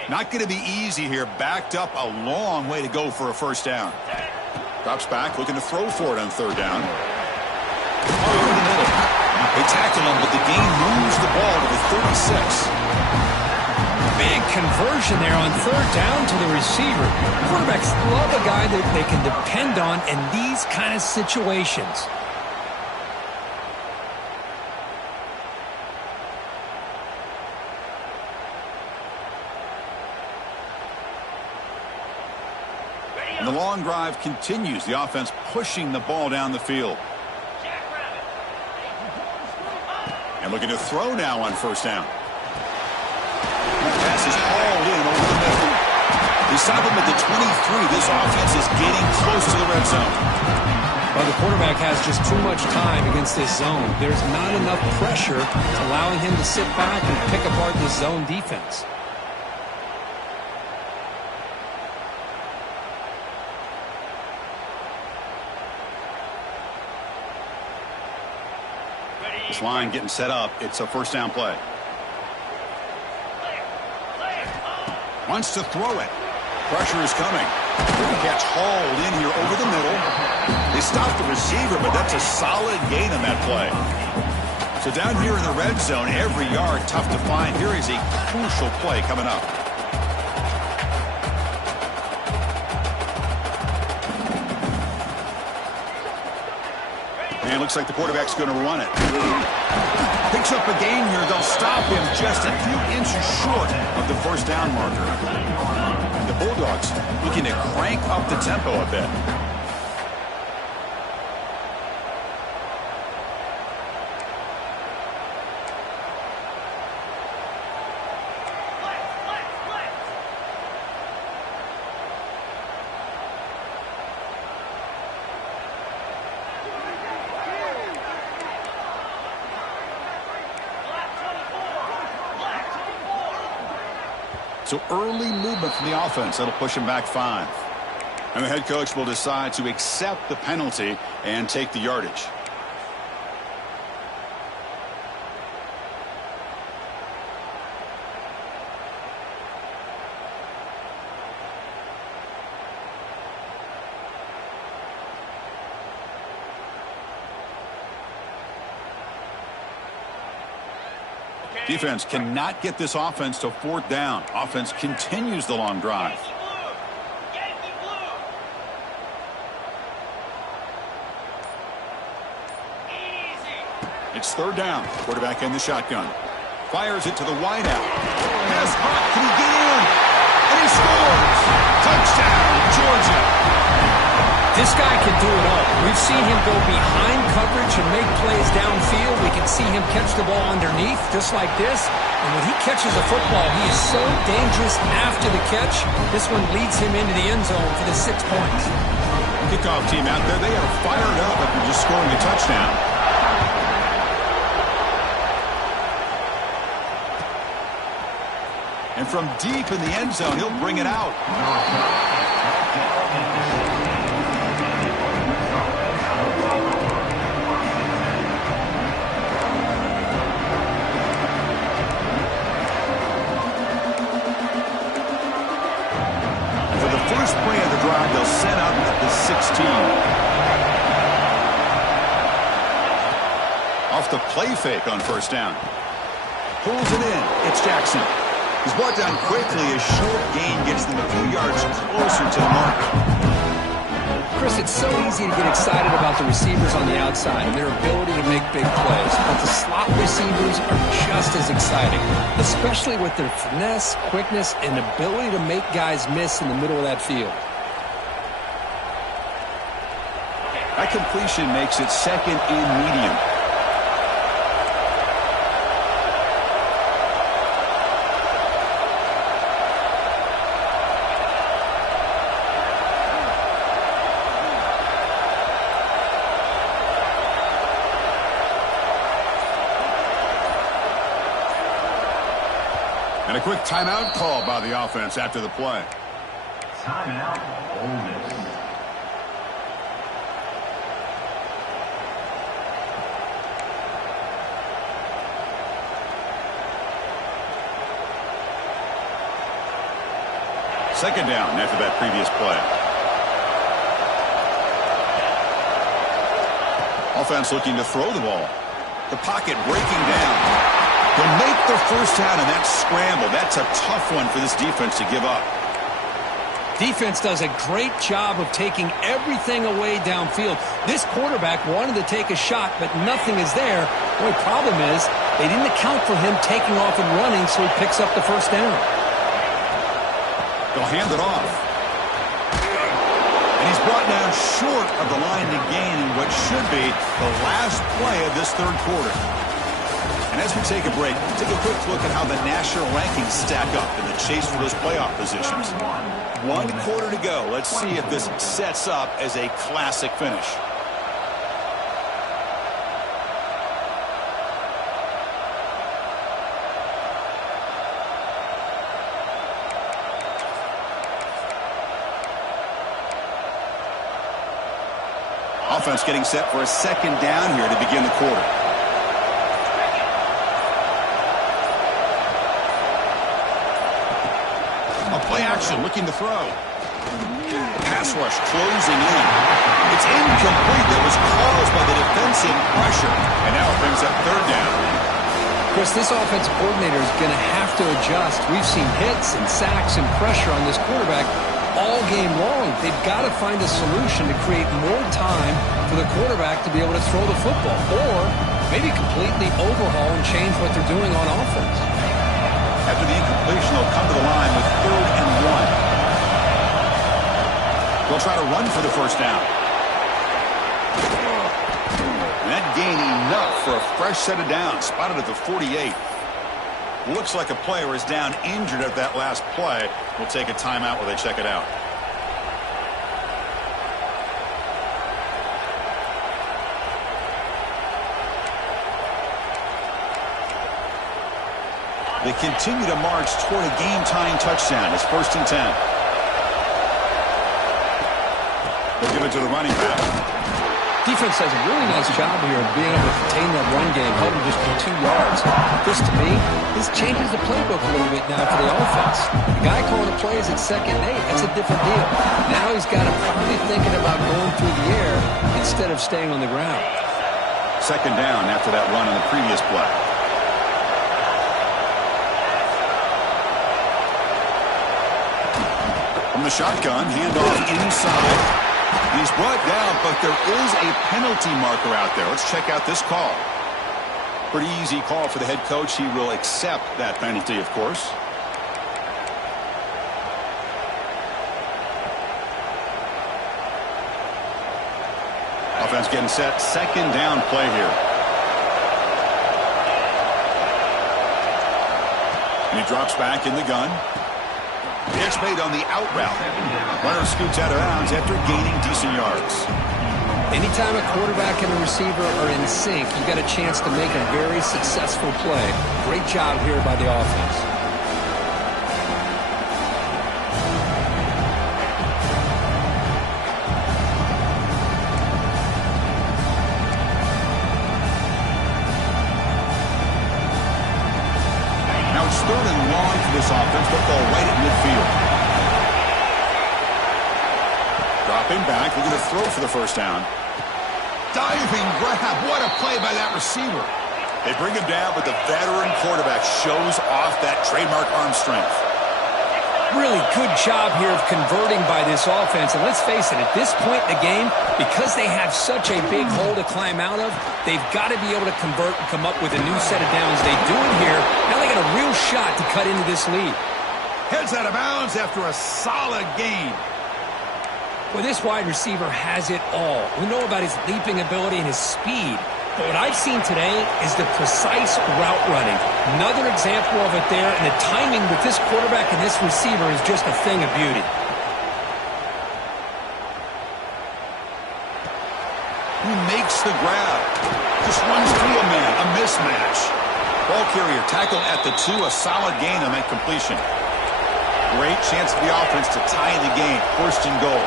Not going to be easy here. Backed up a long way to go for a first down. Drops back, looking to throw for it on 3rd down. Over the middle. They tackle him, but the gain moves the ball to the 36. Big conversion there on 3rd down to the receiver. Quarterbacks love a guy that they can depend on in these kind of situations. And the long drive continues. The offense pushing the ball down the field. And looking to throw now on 1st down. Pass is hauled in over the middle. They stop him at the 23. This offense is getting close to the red zone. Well, the quarterback has just too much time against this zone. There's not enough pressure allowing him to sit back and pick apart this zone defense. This line getting set up. It's a 1st down play. Wants to throw it. Pressure is coming. Catch hauled in here over the middle. They stop the receiver, but that's a solid gain on that play. So down here in the red zone, every yard tough to find. Here is a crucial play coming up. And it looks like the quarterback's going to run it. Picks up a gain here. They'll stop him just a few inches short of the 1st down marker. The Bulldogs looking to crank up the tempo a bit. So early movement from the offense. That'll push him back 5. And the head coach will decide to accept the penalty and take the yardage. Defense cannot get this offense to 4th down. Offense continues the long drive. It's 3rd down. Quarterback in the shotgun. Fires it to the wideout. Pass caught. Can he get in? And he scores. Touchdown, Georgia. This guy can do it all. We've seen him go behind coverage and make plays downfield. We can see him catch the ball underneath, just like this. And when he catches a football, he is so dangerous after the catch. This one leads him into the end zone for the 6 points. Kickoff team out there. They are fired up after just scoring a touchdown. And from deep in the end zone, he'll bring it out. First play of the drive, they'll set up at the 16. Off the play fake on 1st down. Pulls it in. It's Jackson. He's brought down quickly. A short gain gets them a few yards closer to the mark. Chris, it's so easy to get excited about the receivers on the outside and their ability to make big plays. But the slot receivers are just as exciting, especially with their finesse, quickness, and ability to make guys miss in the middle of that field. That completion makes it second and medium. And a quick timeout call by the offense after the play. Timeout, Ole Miss. Second down after that previous play. Offense looking to throw the ball. The pocket breaking down. He'll make the first down in that scramble. That's a tough one for this defense to give up. Defense does a great job of taking everything away downfield. This quarterback wanted to take a shot, but nothing is there. The only problem is they didn't account for him taking off and running, so he picks up the first down. They'll hand it off. And he's brought down short of the line to gain in what should be the last play of this third quarter. And as we take a break, take a quick look at how the national rankings stack up in the chase for those playoff positions. 1 quarter to go. Let's see if this sets up as a classic finish. Offense getting set for a second down here to begin the quarter. A play action looking to throw. Pass rush closing in. It's incomplete. That was caused by the defensive pressure. And now it brings up third down. Chris, this offensive coordinator is going to have to adjust. We've seen hits and sacks and pressure on this quarterback all game long. They've got to find a solution to create more time for the quarterback to be able to throw the football, or maybe completely overhaul and change what they're doing on offense. After the incompletion, they'll come to the line with 3rd and 1. They'll try to run for the first down. And that gain enough for a fresh set of downs, spotted at the 48. Looks like a player is down injured at that last play. We'll take a timeout while they check it out. They continue to march toward a game-tying touchdown. It's 1st and 10. They'll give it to the running back. Defense does a really nice job here of being able to contain that run game, holding just for 2 yards. This, to me, this changes the playbook a little bit now for the offense. The guy calling the plays at 2nd and 8, that's a different deal. Now he's got to probably thinking about going through the air instead of staying on the ground. 2nd down after that run on the previous play. From the shotgun, handoff inside. He's brought down, but there is a penalty marker out there. Let's check out this call. Pretty easy call for the head coach. He will accept that penalty, of course. Offense getting set. 2nd down play here. And he drops back in the gun. It's made on the out route. Runner scoots out of bounds after gaining decent yards. Anytime a quarterback and a receiver are in sync, you got a chance to make a very successful play. Great job here by the offense. Now it's 3rd and long for this offense. Football right at midfield. Dropping back, looking to throw for the first down. Diving grab. What a play by that receiver. They bring him down, but the veteran quarterback shows off that trademark arm strength. Really good job here of converting by this offense. And let's face it, at this point in the game, because they have such a big hole to climb out of, they've got to be able to convert and come up with a new set of downs. They do it here. Now they got a real shot to cut into this lead. Heads out of bounds after a solid gain. Well, this wide receiver has it all. We know about his leaping ability and his speed. But what I've seen today is the precise route running. Another example of it there, and the timing with this quarterback and this receiver is just a thing of beauty. He makes the grab. Just runs through a man. A mismatch. Ball carrier tackled at the 2. A solid gain on that completion. Great chance for the offense to tie the game. First and goal.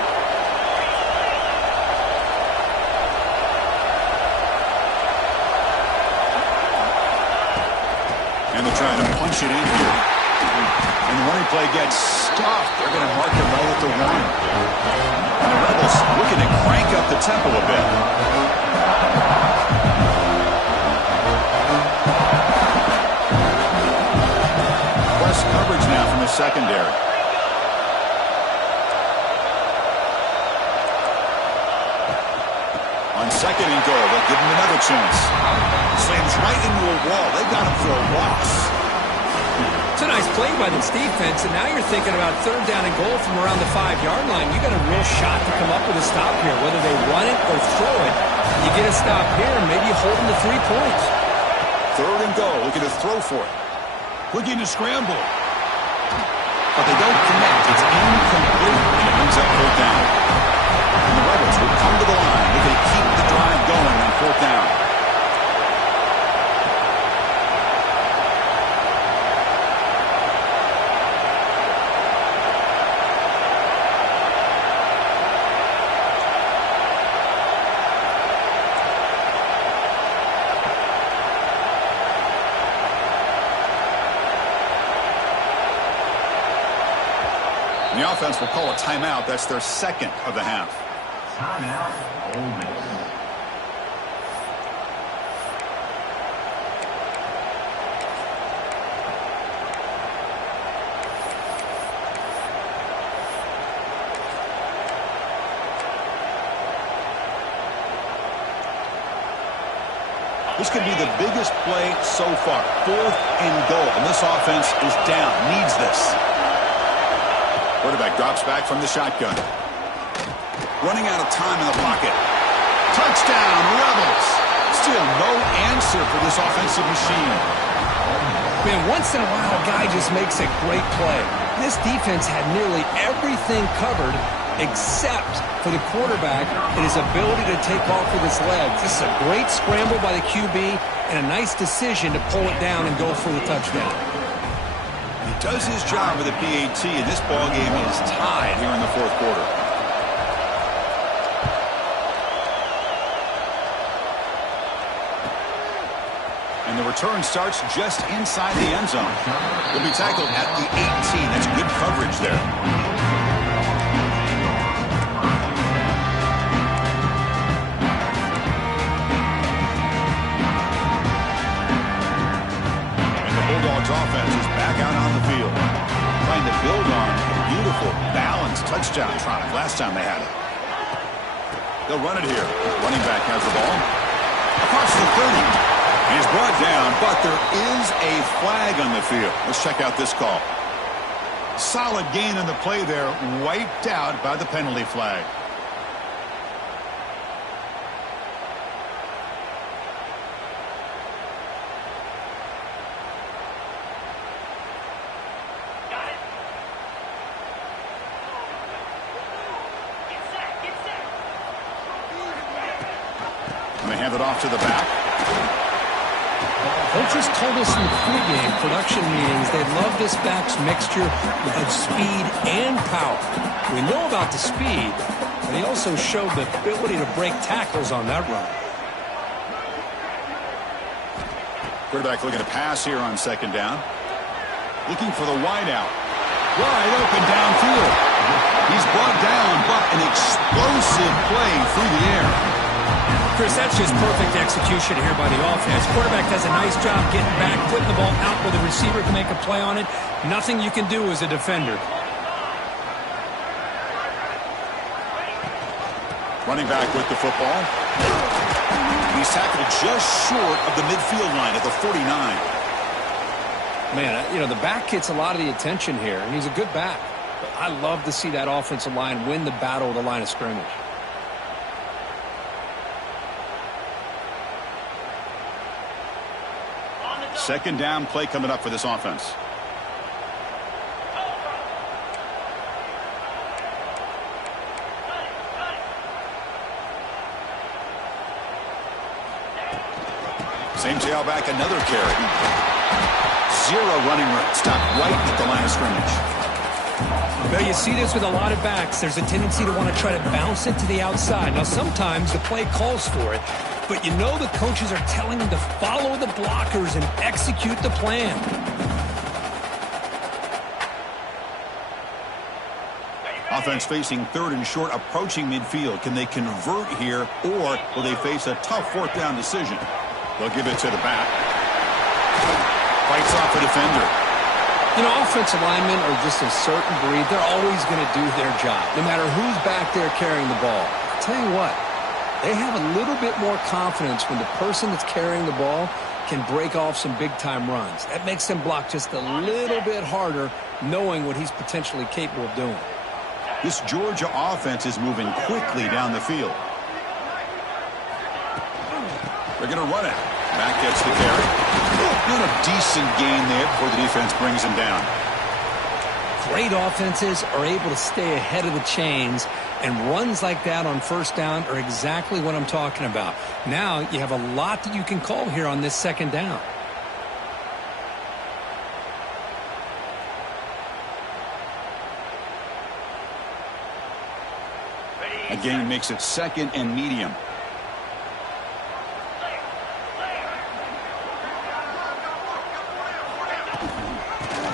And they're trying to punch it in here. And the running play gets stopped. They're going to mark him right at the 1. And the Rebels looking to crank up the tempo a bit. Press coverage now from the secondary. On second and goal, they'll give him another chance. Slams right into a wall. They got him for a loss. It's a nice play by this defense, and now you're thinking about third down and goal from around the 5-yard line. You got a real shot to come up with a stop here. Whether they run it or throw it, you get a stop here, and maybe you hold them to 3 points. Third and goal, looking to throw for it. Looking to scramble. But they don't connect. It's incomplete, and it brings up fourth down. And the Rebels will come to the line. They're going to keep the drive going on fourth down. And the offense will call a timeout. That's their second of the half. Timeout, Ole Miss. This could be the biggest play so far. Fourth and goal. And this offense is down. Needs this. Quarterback drops back from the shotgun. Running out of time in the pocket. Touchdown, Rebels. Still no answer for this offensive machine. Man, once in a while, a guy just makes a great play. This defense had nearly everything covered except for the quarterback and his ability to take off with his legs. This is a great scramble by the QB and a nice decision to pull it down and go for the touchdown. He does his job with a PAT, and this ball game is tied here in the fourth quarter. And the return starts just inside the end zone. He'll be tackled at the 18. That's good coverage there. Bulldogs offense is back out on the field, trying to build on a beautiful, balanced touchdown drive last time they had it. They'll run it here. Running back has the ball. Across the 30. He's brought down, but there is a flag on the field. Let's check out this call. Solid gain on the play there, wiped out by the penalty flag. And they hand it off to the back. Coaches told us in pregame production meetings they love this back's mixture of speed and power. We know about the speed, but he also showed the ability to break tackles on that run. Quarterback looking to pass here on second down. Looking for the wideout. Wide open downfield. He's brought down, but an explosive play through the air. Chris, that's just perfect execution here by the offense. Quarterback does a nice job getting back, putting the ball out where the receiver can make a play on it. Nothing you can do as a defender. Running back with the football. He's tackled just short of the midfield line at the 49. Man, you know, the back gets a lot of the attention here, and he's a good back. But I love to see that offensive line win the battle of the line of scrimmage. Second down play coming up for this offense. Same tailback, another carry. Zero running room. Stopped right at the line of scrimmage. Well, you see this with a lot of backs. There's a tendency to want to try to bounce it to the outside. Now, sometimes the play calls for it, but you know the coaches are telling them to follow the blockers and execute the plan. Offense facing third and short, approaching midfield. Can they convert here, or will they face a tough fourth down decision? They'll give it to the back. Fights off a defender. You know, offensive linemen are just a certain breed. They're always going to do their job, no matter who's back there carrying the ball. I'll tell you what, they have a little bit more confidence when the person that's carrying the ball can break off some big-time runs. That makes them block just a little bit harder, knowing what he's potentially capable of doing. This Georgia offense is moving quickly down the field. They're going to run it. Back gets the carry. And a decent gain there before the defense brings him down. Great offenses are able to stay ahead of the chains, and runs like that on first down are exactly what I'm talking about. Now you have a lot that you can call here on this second down. A gain makes it second and medium.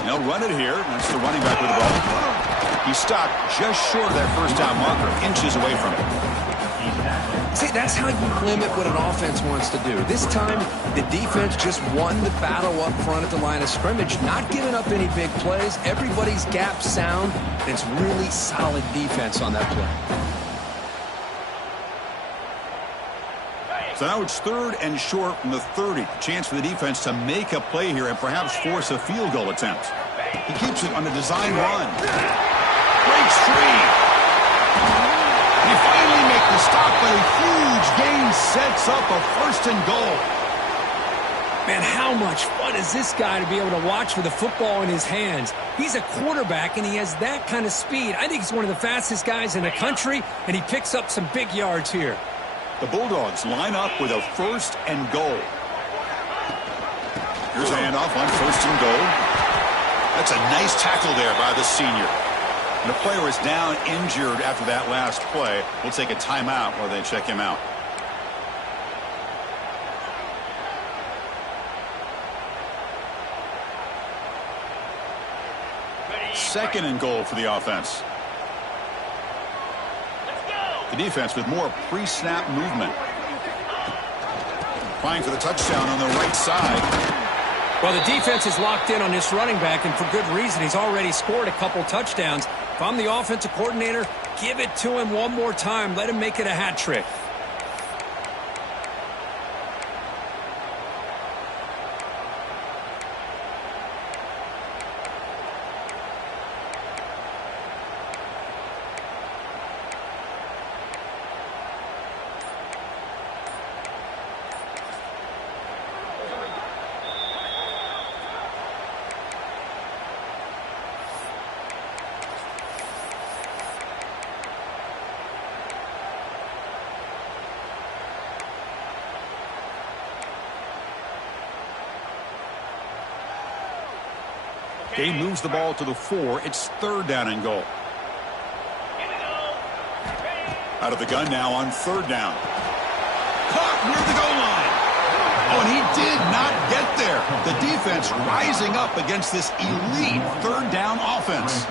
They'll run it here. That's the running back with the ball. He stopped just short of that first down marker, inches away from it. See, that's how you limit what an offense wants to do. This time, the defense just won the battle up front at the line of scrimmage, not giving up any big plays. Everybody's gap sound, and it's really solid defense on that play. So now it's third and short from the 30. Chance for the defense to make a play here and perhaps force a field goal attempt. He keeps it on a design run. Breaks free. They finally make the stop, but a huge gain sets up a first and goal. Man, how much fun is this guy to be able to watch with the football in his hands? He's a quarterback, and he has that kind of speed. I think he's one of the fastest guys in the country, and he picks up some big yards here. The Bulldogs line up with a first and goal. Here's a handoff on first and goal. That's a nice tackle there by the senior. And the player is down injured after that last play. We'll take a timeout while they check him out. Second and goal for the offense. The defense with more pre-snap movement. Trying for the touchdown on the right side. Well, the defense is locked in on this running back, and for good reason. He's already scored a couple touchdowns. If I'm the offensive coordinator, give it to him one more time. Let him make it a hat trick. Game moves the ball to the 4. It's third down and goal. Out of the gun now on third down. Caught near the goal line. Oh, and he did not get there. The defense rising up against this elite third down offense.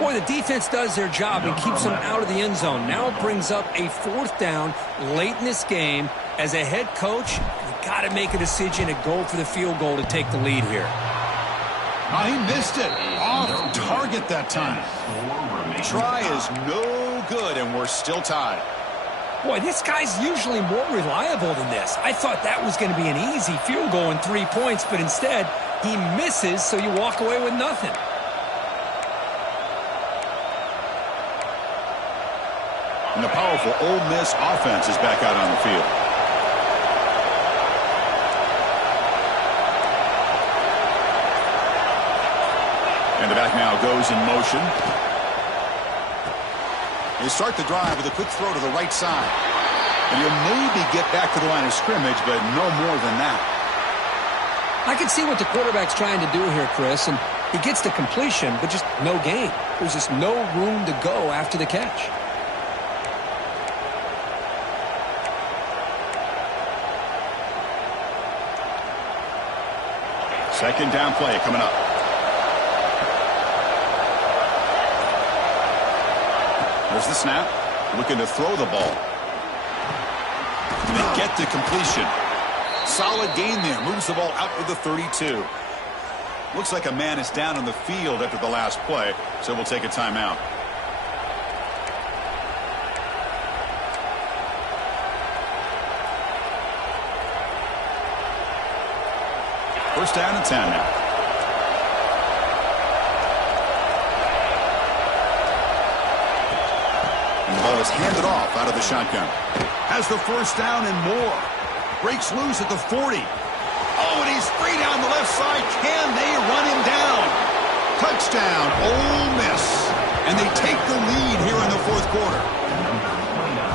Boy, the defense does their job and keeps them out of the end zone. Now it brings up a fourth down late in this game. As a head coach, you got to make a decision and go for the field goal to take the lead here. Oh, he missed it. Off target that time. Try is no good, and we're still tied. Boy, this guy's usually more reliable than this. I thought that was going to be an easy field goal and 3 points, but instead, he misses, so you walk away with nothing. And the powerful Ole Miss offense is back out on the field. And the back now goes in motion. They start the drive with a quick throw to the right side. And you'll maybe get back to the line of scrimmage, but no more than that. I can see what the quarterback's trying to do here, Chris, and he gets the completion, but just no gain. There's just no room to go after the catch. Second down play coming up. There's the snap. Looking to throw the ball. They get the completion. Solid gain there. Moves the ball out to the 32. Looks like a man is down on the field after the last play, so we'll take a timeout. First down and 10 now. And the ball is handed off out of the shotgun. Has the first down and more. Breaks loose at the 40. Oh, and he's free down the left side. Can they run him down? Touchdown, Ole Miss. And they take the lead here in the fourth quarter.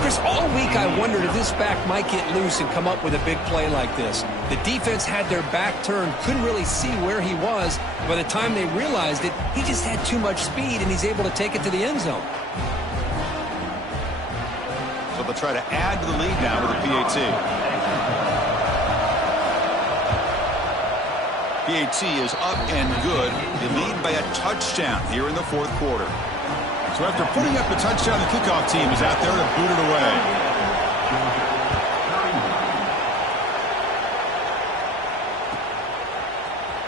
Chris, all week I wondered if this back might get loose and come up with a big play like this. The defense had their back turned, couldn't really see where he was. By the time they realized it, he just had too much speed, and he's able to take it to the end zone. So they'll try to add to the lead now with a PAT. PAT is up and good. They lead by a touchdown here in the fourth quarter. So after putting up a touchdown, the kickoff team is out there to boot it away.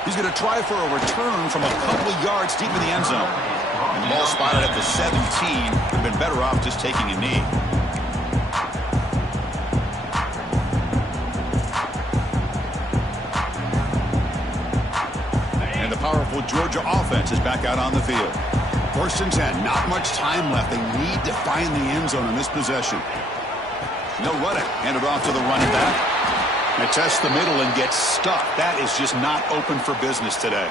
He's going to try for a return from a couple of yards deep in the end zone. And the ball spotted at the 17. Would have been better off just taking a knee. And the powerful Georgia offense is back out on the field. First and 10, not much time left. They need to find the end zone in this possession. No running. Hand it off to the running back. They test the middle and get stuck. That is just not open for business today.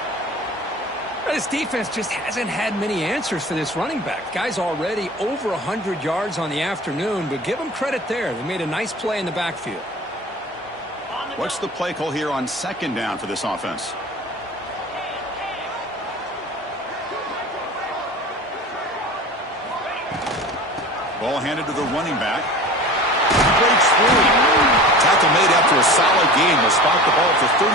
This defense just hasn't had many answers for this running back. Guy's already over 100 yards on the afternoon, but give them credit there. They made a nice play in the backfield. What's the play call here on second down for this offense? Ball handed to the running back. He breaks through. Tackle made after a solid gain. Will spot the ball for 31.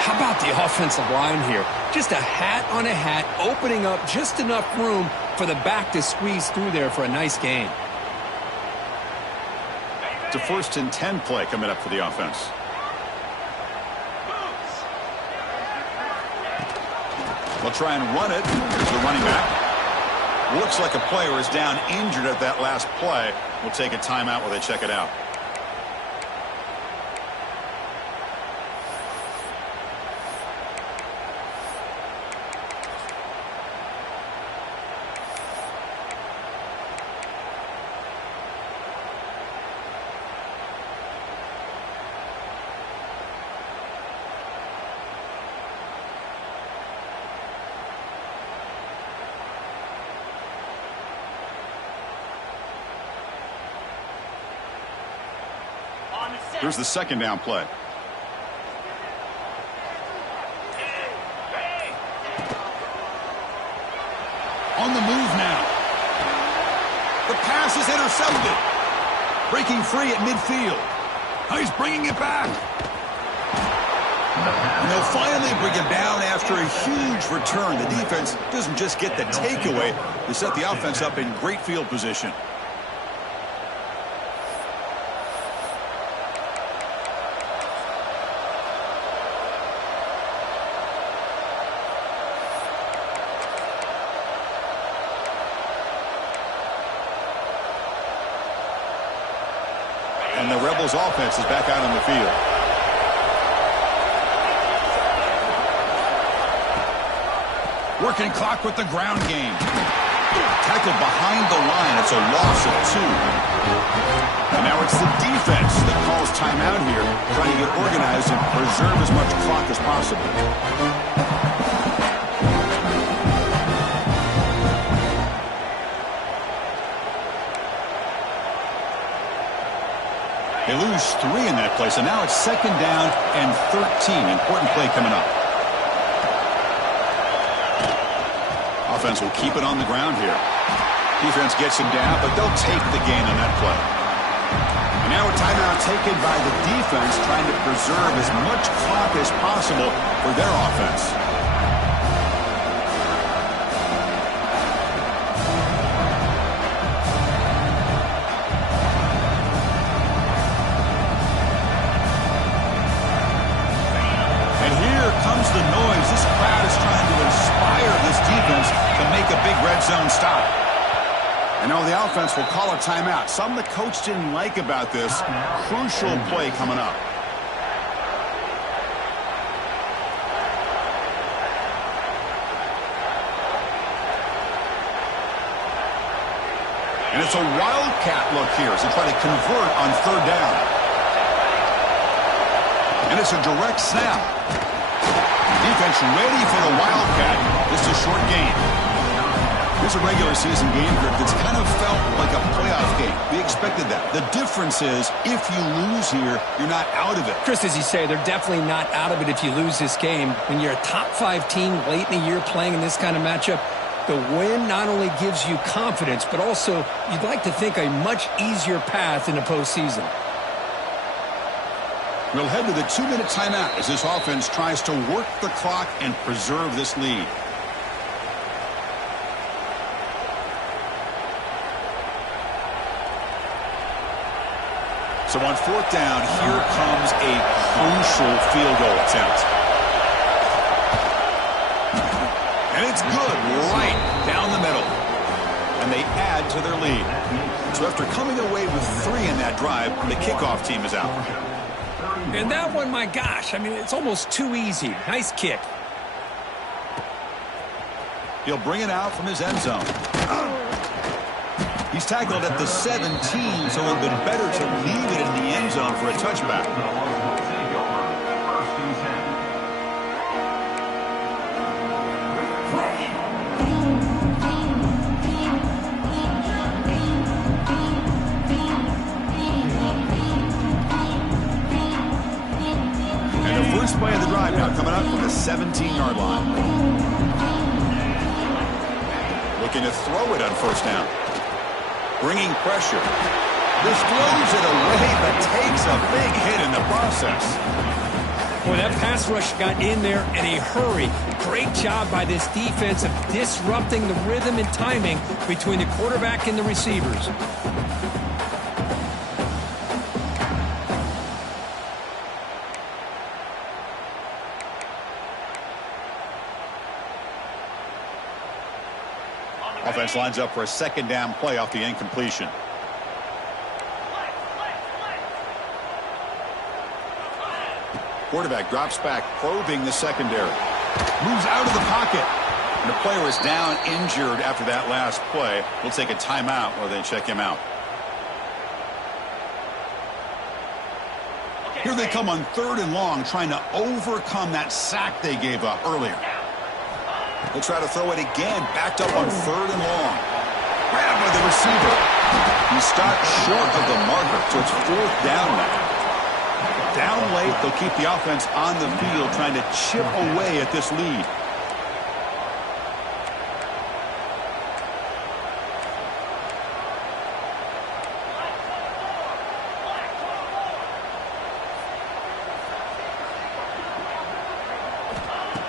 How about the offensive line here? Just a hat on a hat, opening up just enough room for the back to squeeze through there for a nice gain. It's a first and 10 play coming up for the offense. They'll try and run it. Here's the running back. Looks like a player is down injured at that last play. We'll take a timeout while they check it out. Here's the second down play. On the move now. The pass is intercepted. Breaking free at midfield. Now he's bringing it back. And they'll finally bring him down after a huge return. The defense doesn't just get the takeaway. They set the offense up in great field position. And the Rebels offense is back out on the field. Working clock with the ground game. Tackled behind the line. It's a loss of 2. And now it's the defense that calls timeout here, trying to get organized and preserve as much clock as possible. They lose 3 in that play, so now it's 2nd down and 13. Important play coming up. Offense will keep it on the ground here. Defense gets him down, but they'll take the gain on that play. And now a timeout taken by the defense, trying to preserve as much clock as possible for their offense. And here comes the noise. This crowd is trying to inspire this defense to make a big red zone stop. And now the offense will call a timeout. Something the coach didn't like about this. Crucial play coming up. And it's a wildcat look here as they try to convert on 3rd down. And it's a direct snap. Defense ready for the wildcat. This is a short game. Here's a regular season game group that's kind of felt like a playoff game. We expected that. The difference is, if you lose here, you're not out of it. Chris, as you say, they're definitely not out of it if you lose this game. When you're a top 5 team late in the year playing in this kind of matchup, the win not only gives you confidence, but also you'd like to think a much easier path in the postseason. We'll head to the 2-minute timeout as this offense tries to work the clock and preserve this lead. So on 4th down, here comes a crucial field goal attempt. And it's good, right down the middle. And they add to their lead. So after coming away with 3 in that drive, the kickoff team is out. And that one, my gosh, I mean, it's almost too easy. Nice kick. He'll bring it out from his end zone. He's tackled at the 17, so it would have been better to leave it in the end zone for a touchback. And the first play of the drive now coming up from the 17-yard line. Looking to throw it on 1st down. Bringing pressure. This throws it away, but takes a big hit in the process. Boy, that pass rush got in there in a hurry. Great job by this defense of disrupting the rhythm and timing between the quarterback and the receivers. Offense lines up for a 2nd down play off the incompletion. Quarterback drops back, probing the secondary. Moves out of the pocket. And the player is down injured after that last play. We'll take a timeout while they check him out. Here they come on 3rd and long, trying to overcome that sack they gave up earlier. They'll try to throw it again, backed up on 3rd and long. Grabbed by the receiver. He stopped short of the marker, so it's 4th down now. Down late, they'll keep the offense on the field, trying to chip away at this lead.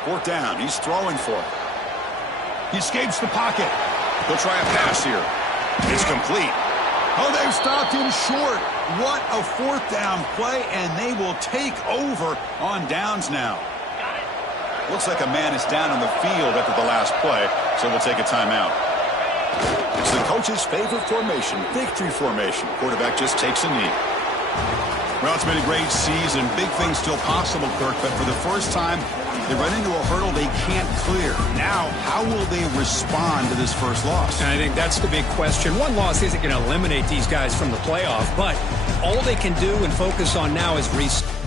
Fourth down, he's throwing for it. He escapes the pocket. He'll try a pass here. It's complete. Oh, they've stopped him short. What a 4th down play, and they will take over on downs now. Looks like a man is down on the field after the last play, so we'll take a timeout. It's the coach's favorite formation, victory formation. Quarterback just takes a knee. Well, it's been a great season. Big things still possible, Kirk, but for the first time, they run into a hurdle they can't clear. Now, how will they respond to this first loss? And I think that's the big question. One loss isn't going to eliminate these guys from the playoff, but all they can do and focus on now is restart.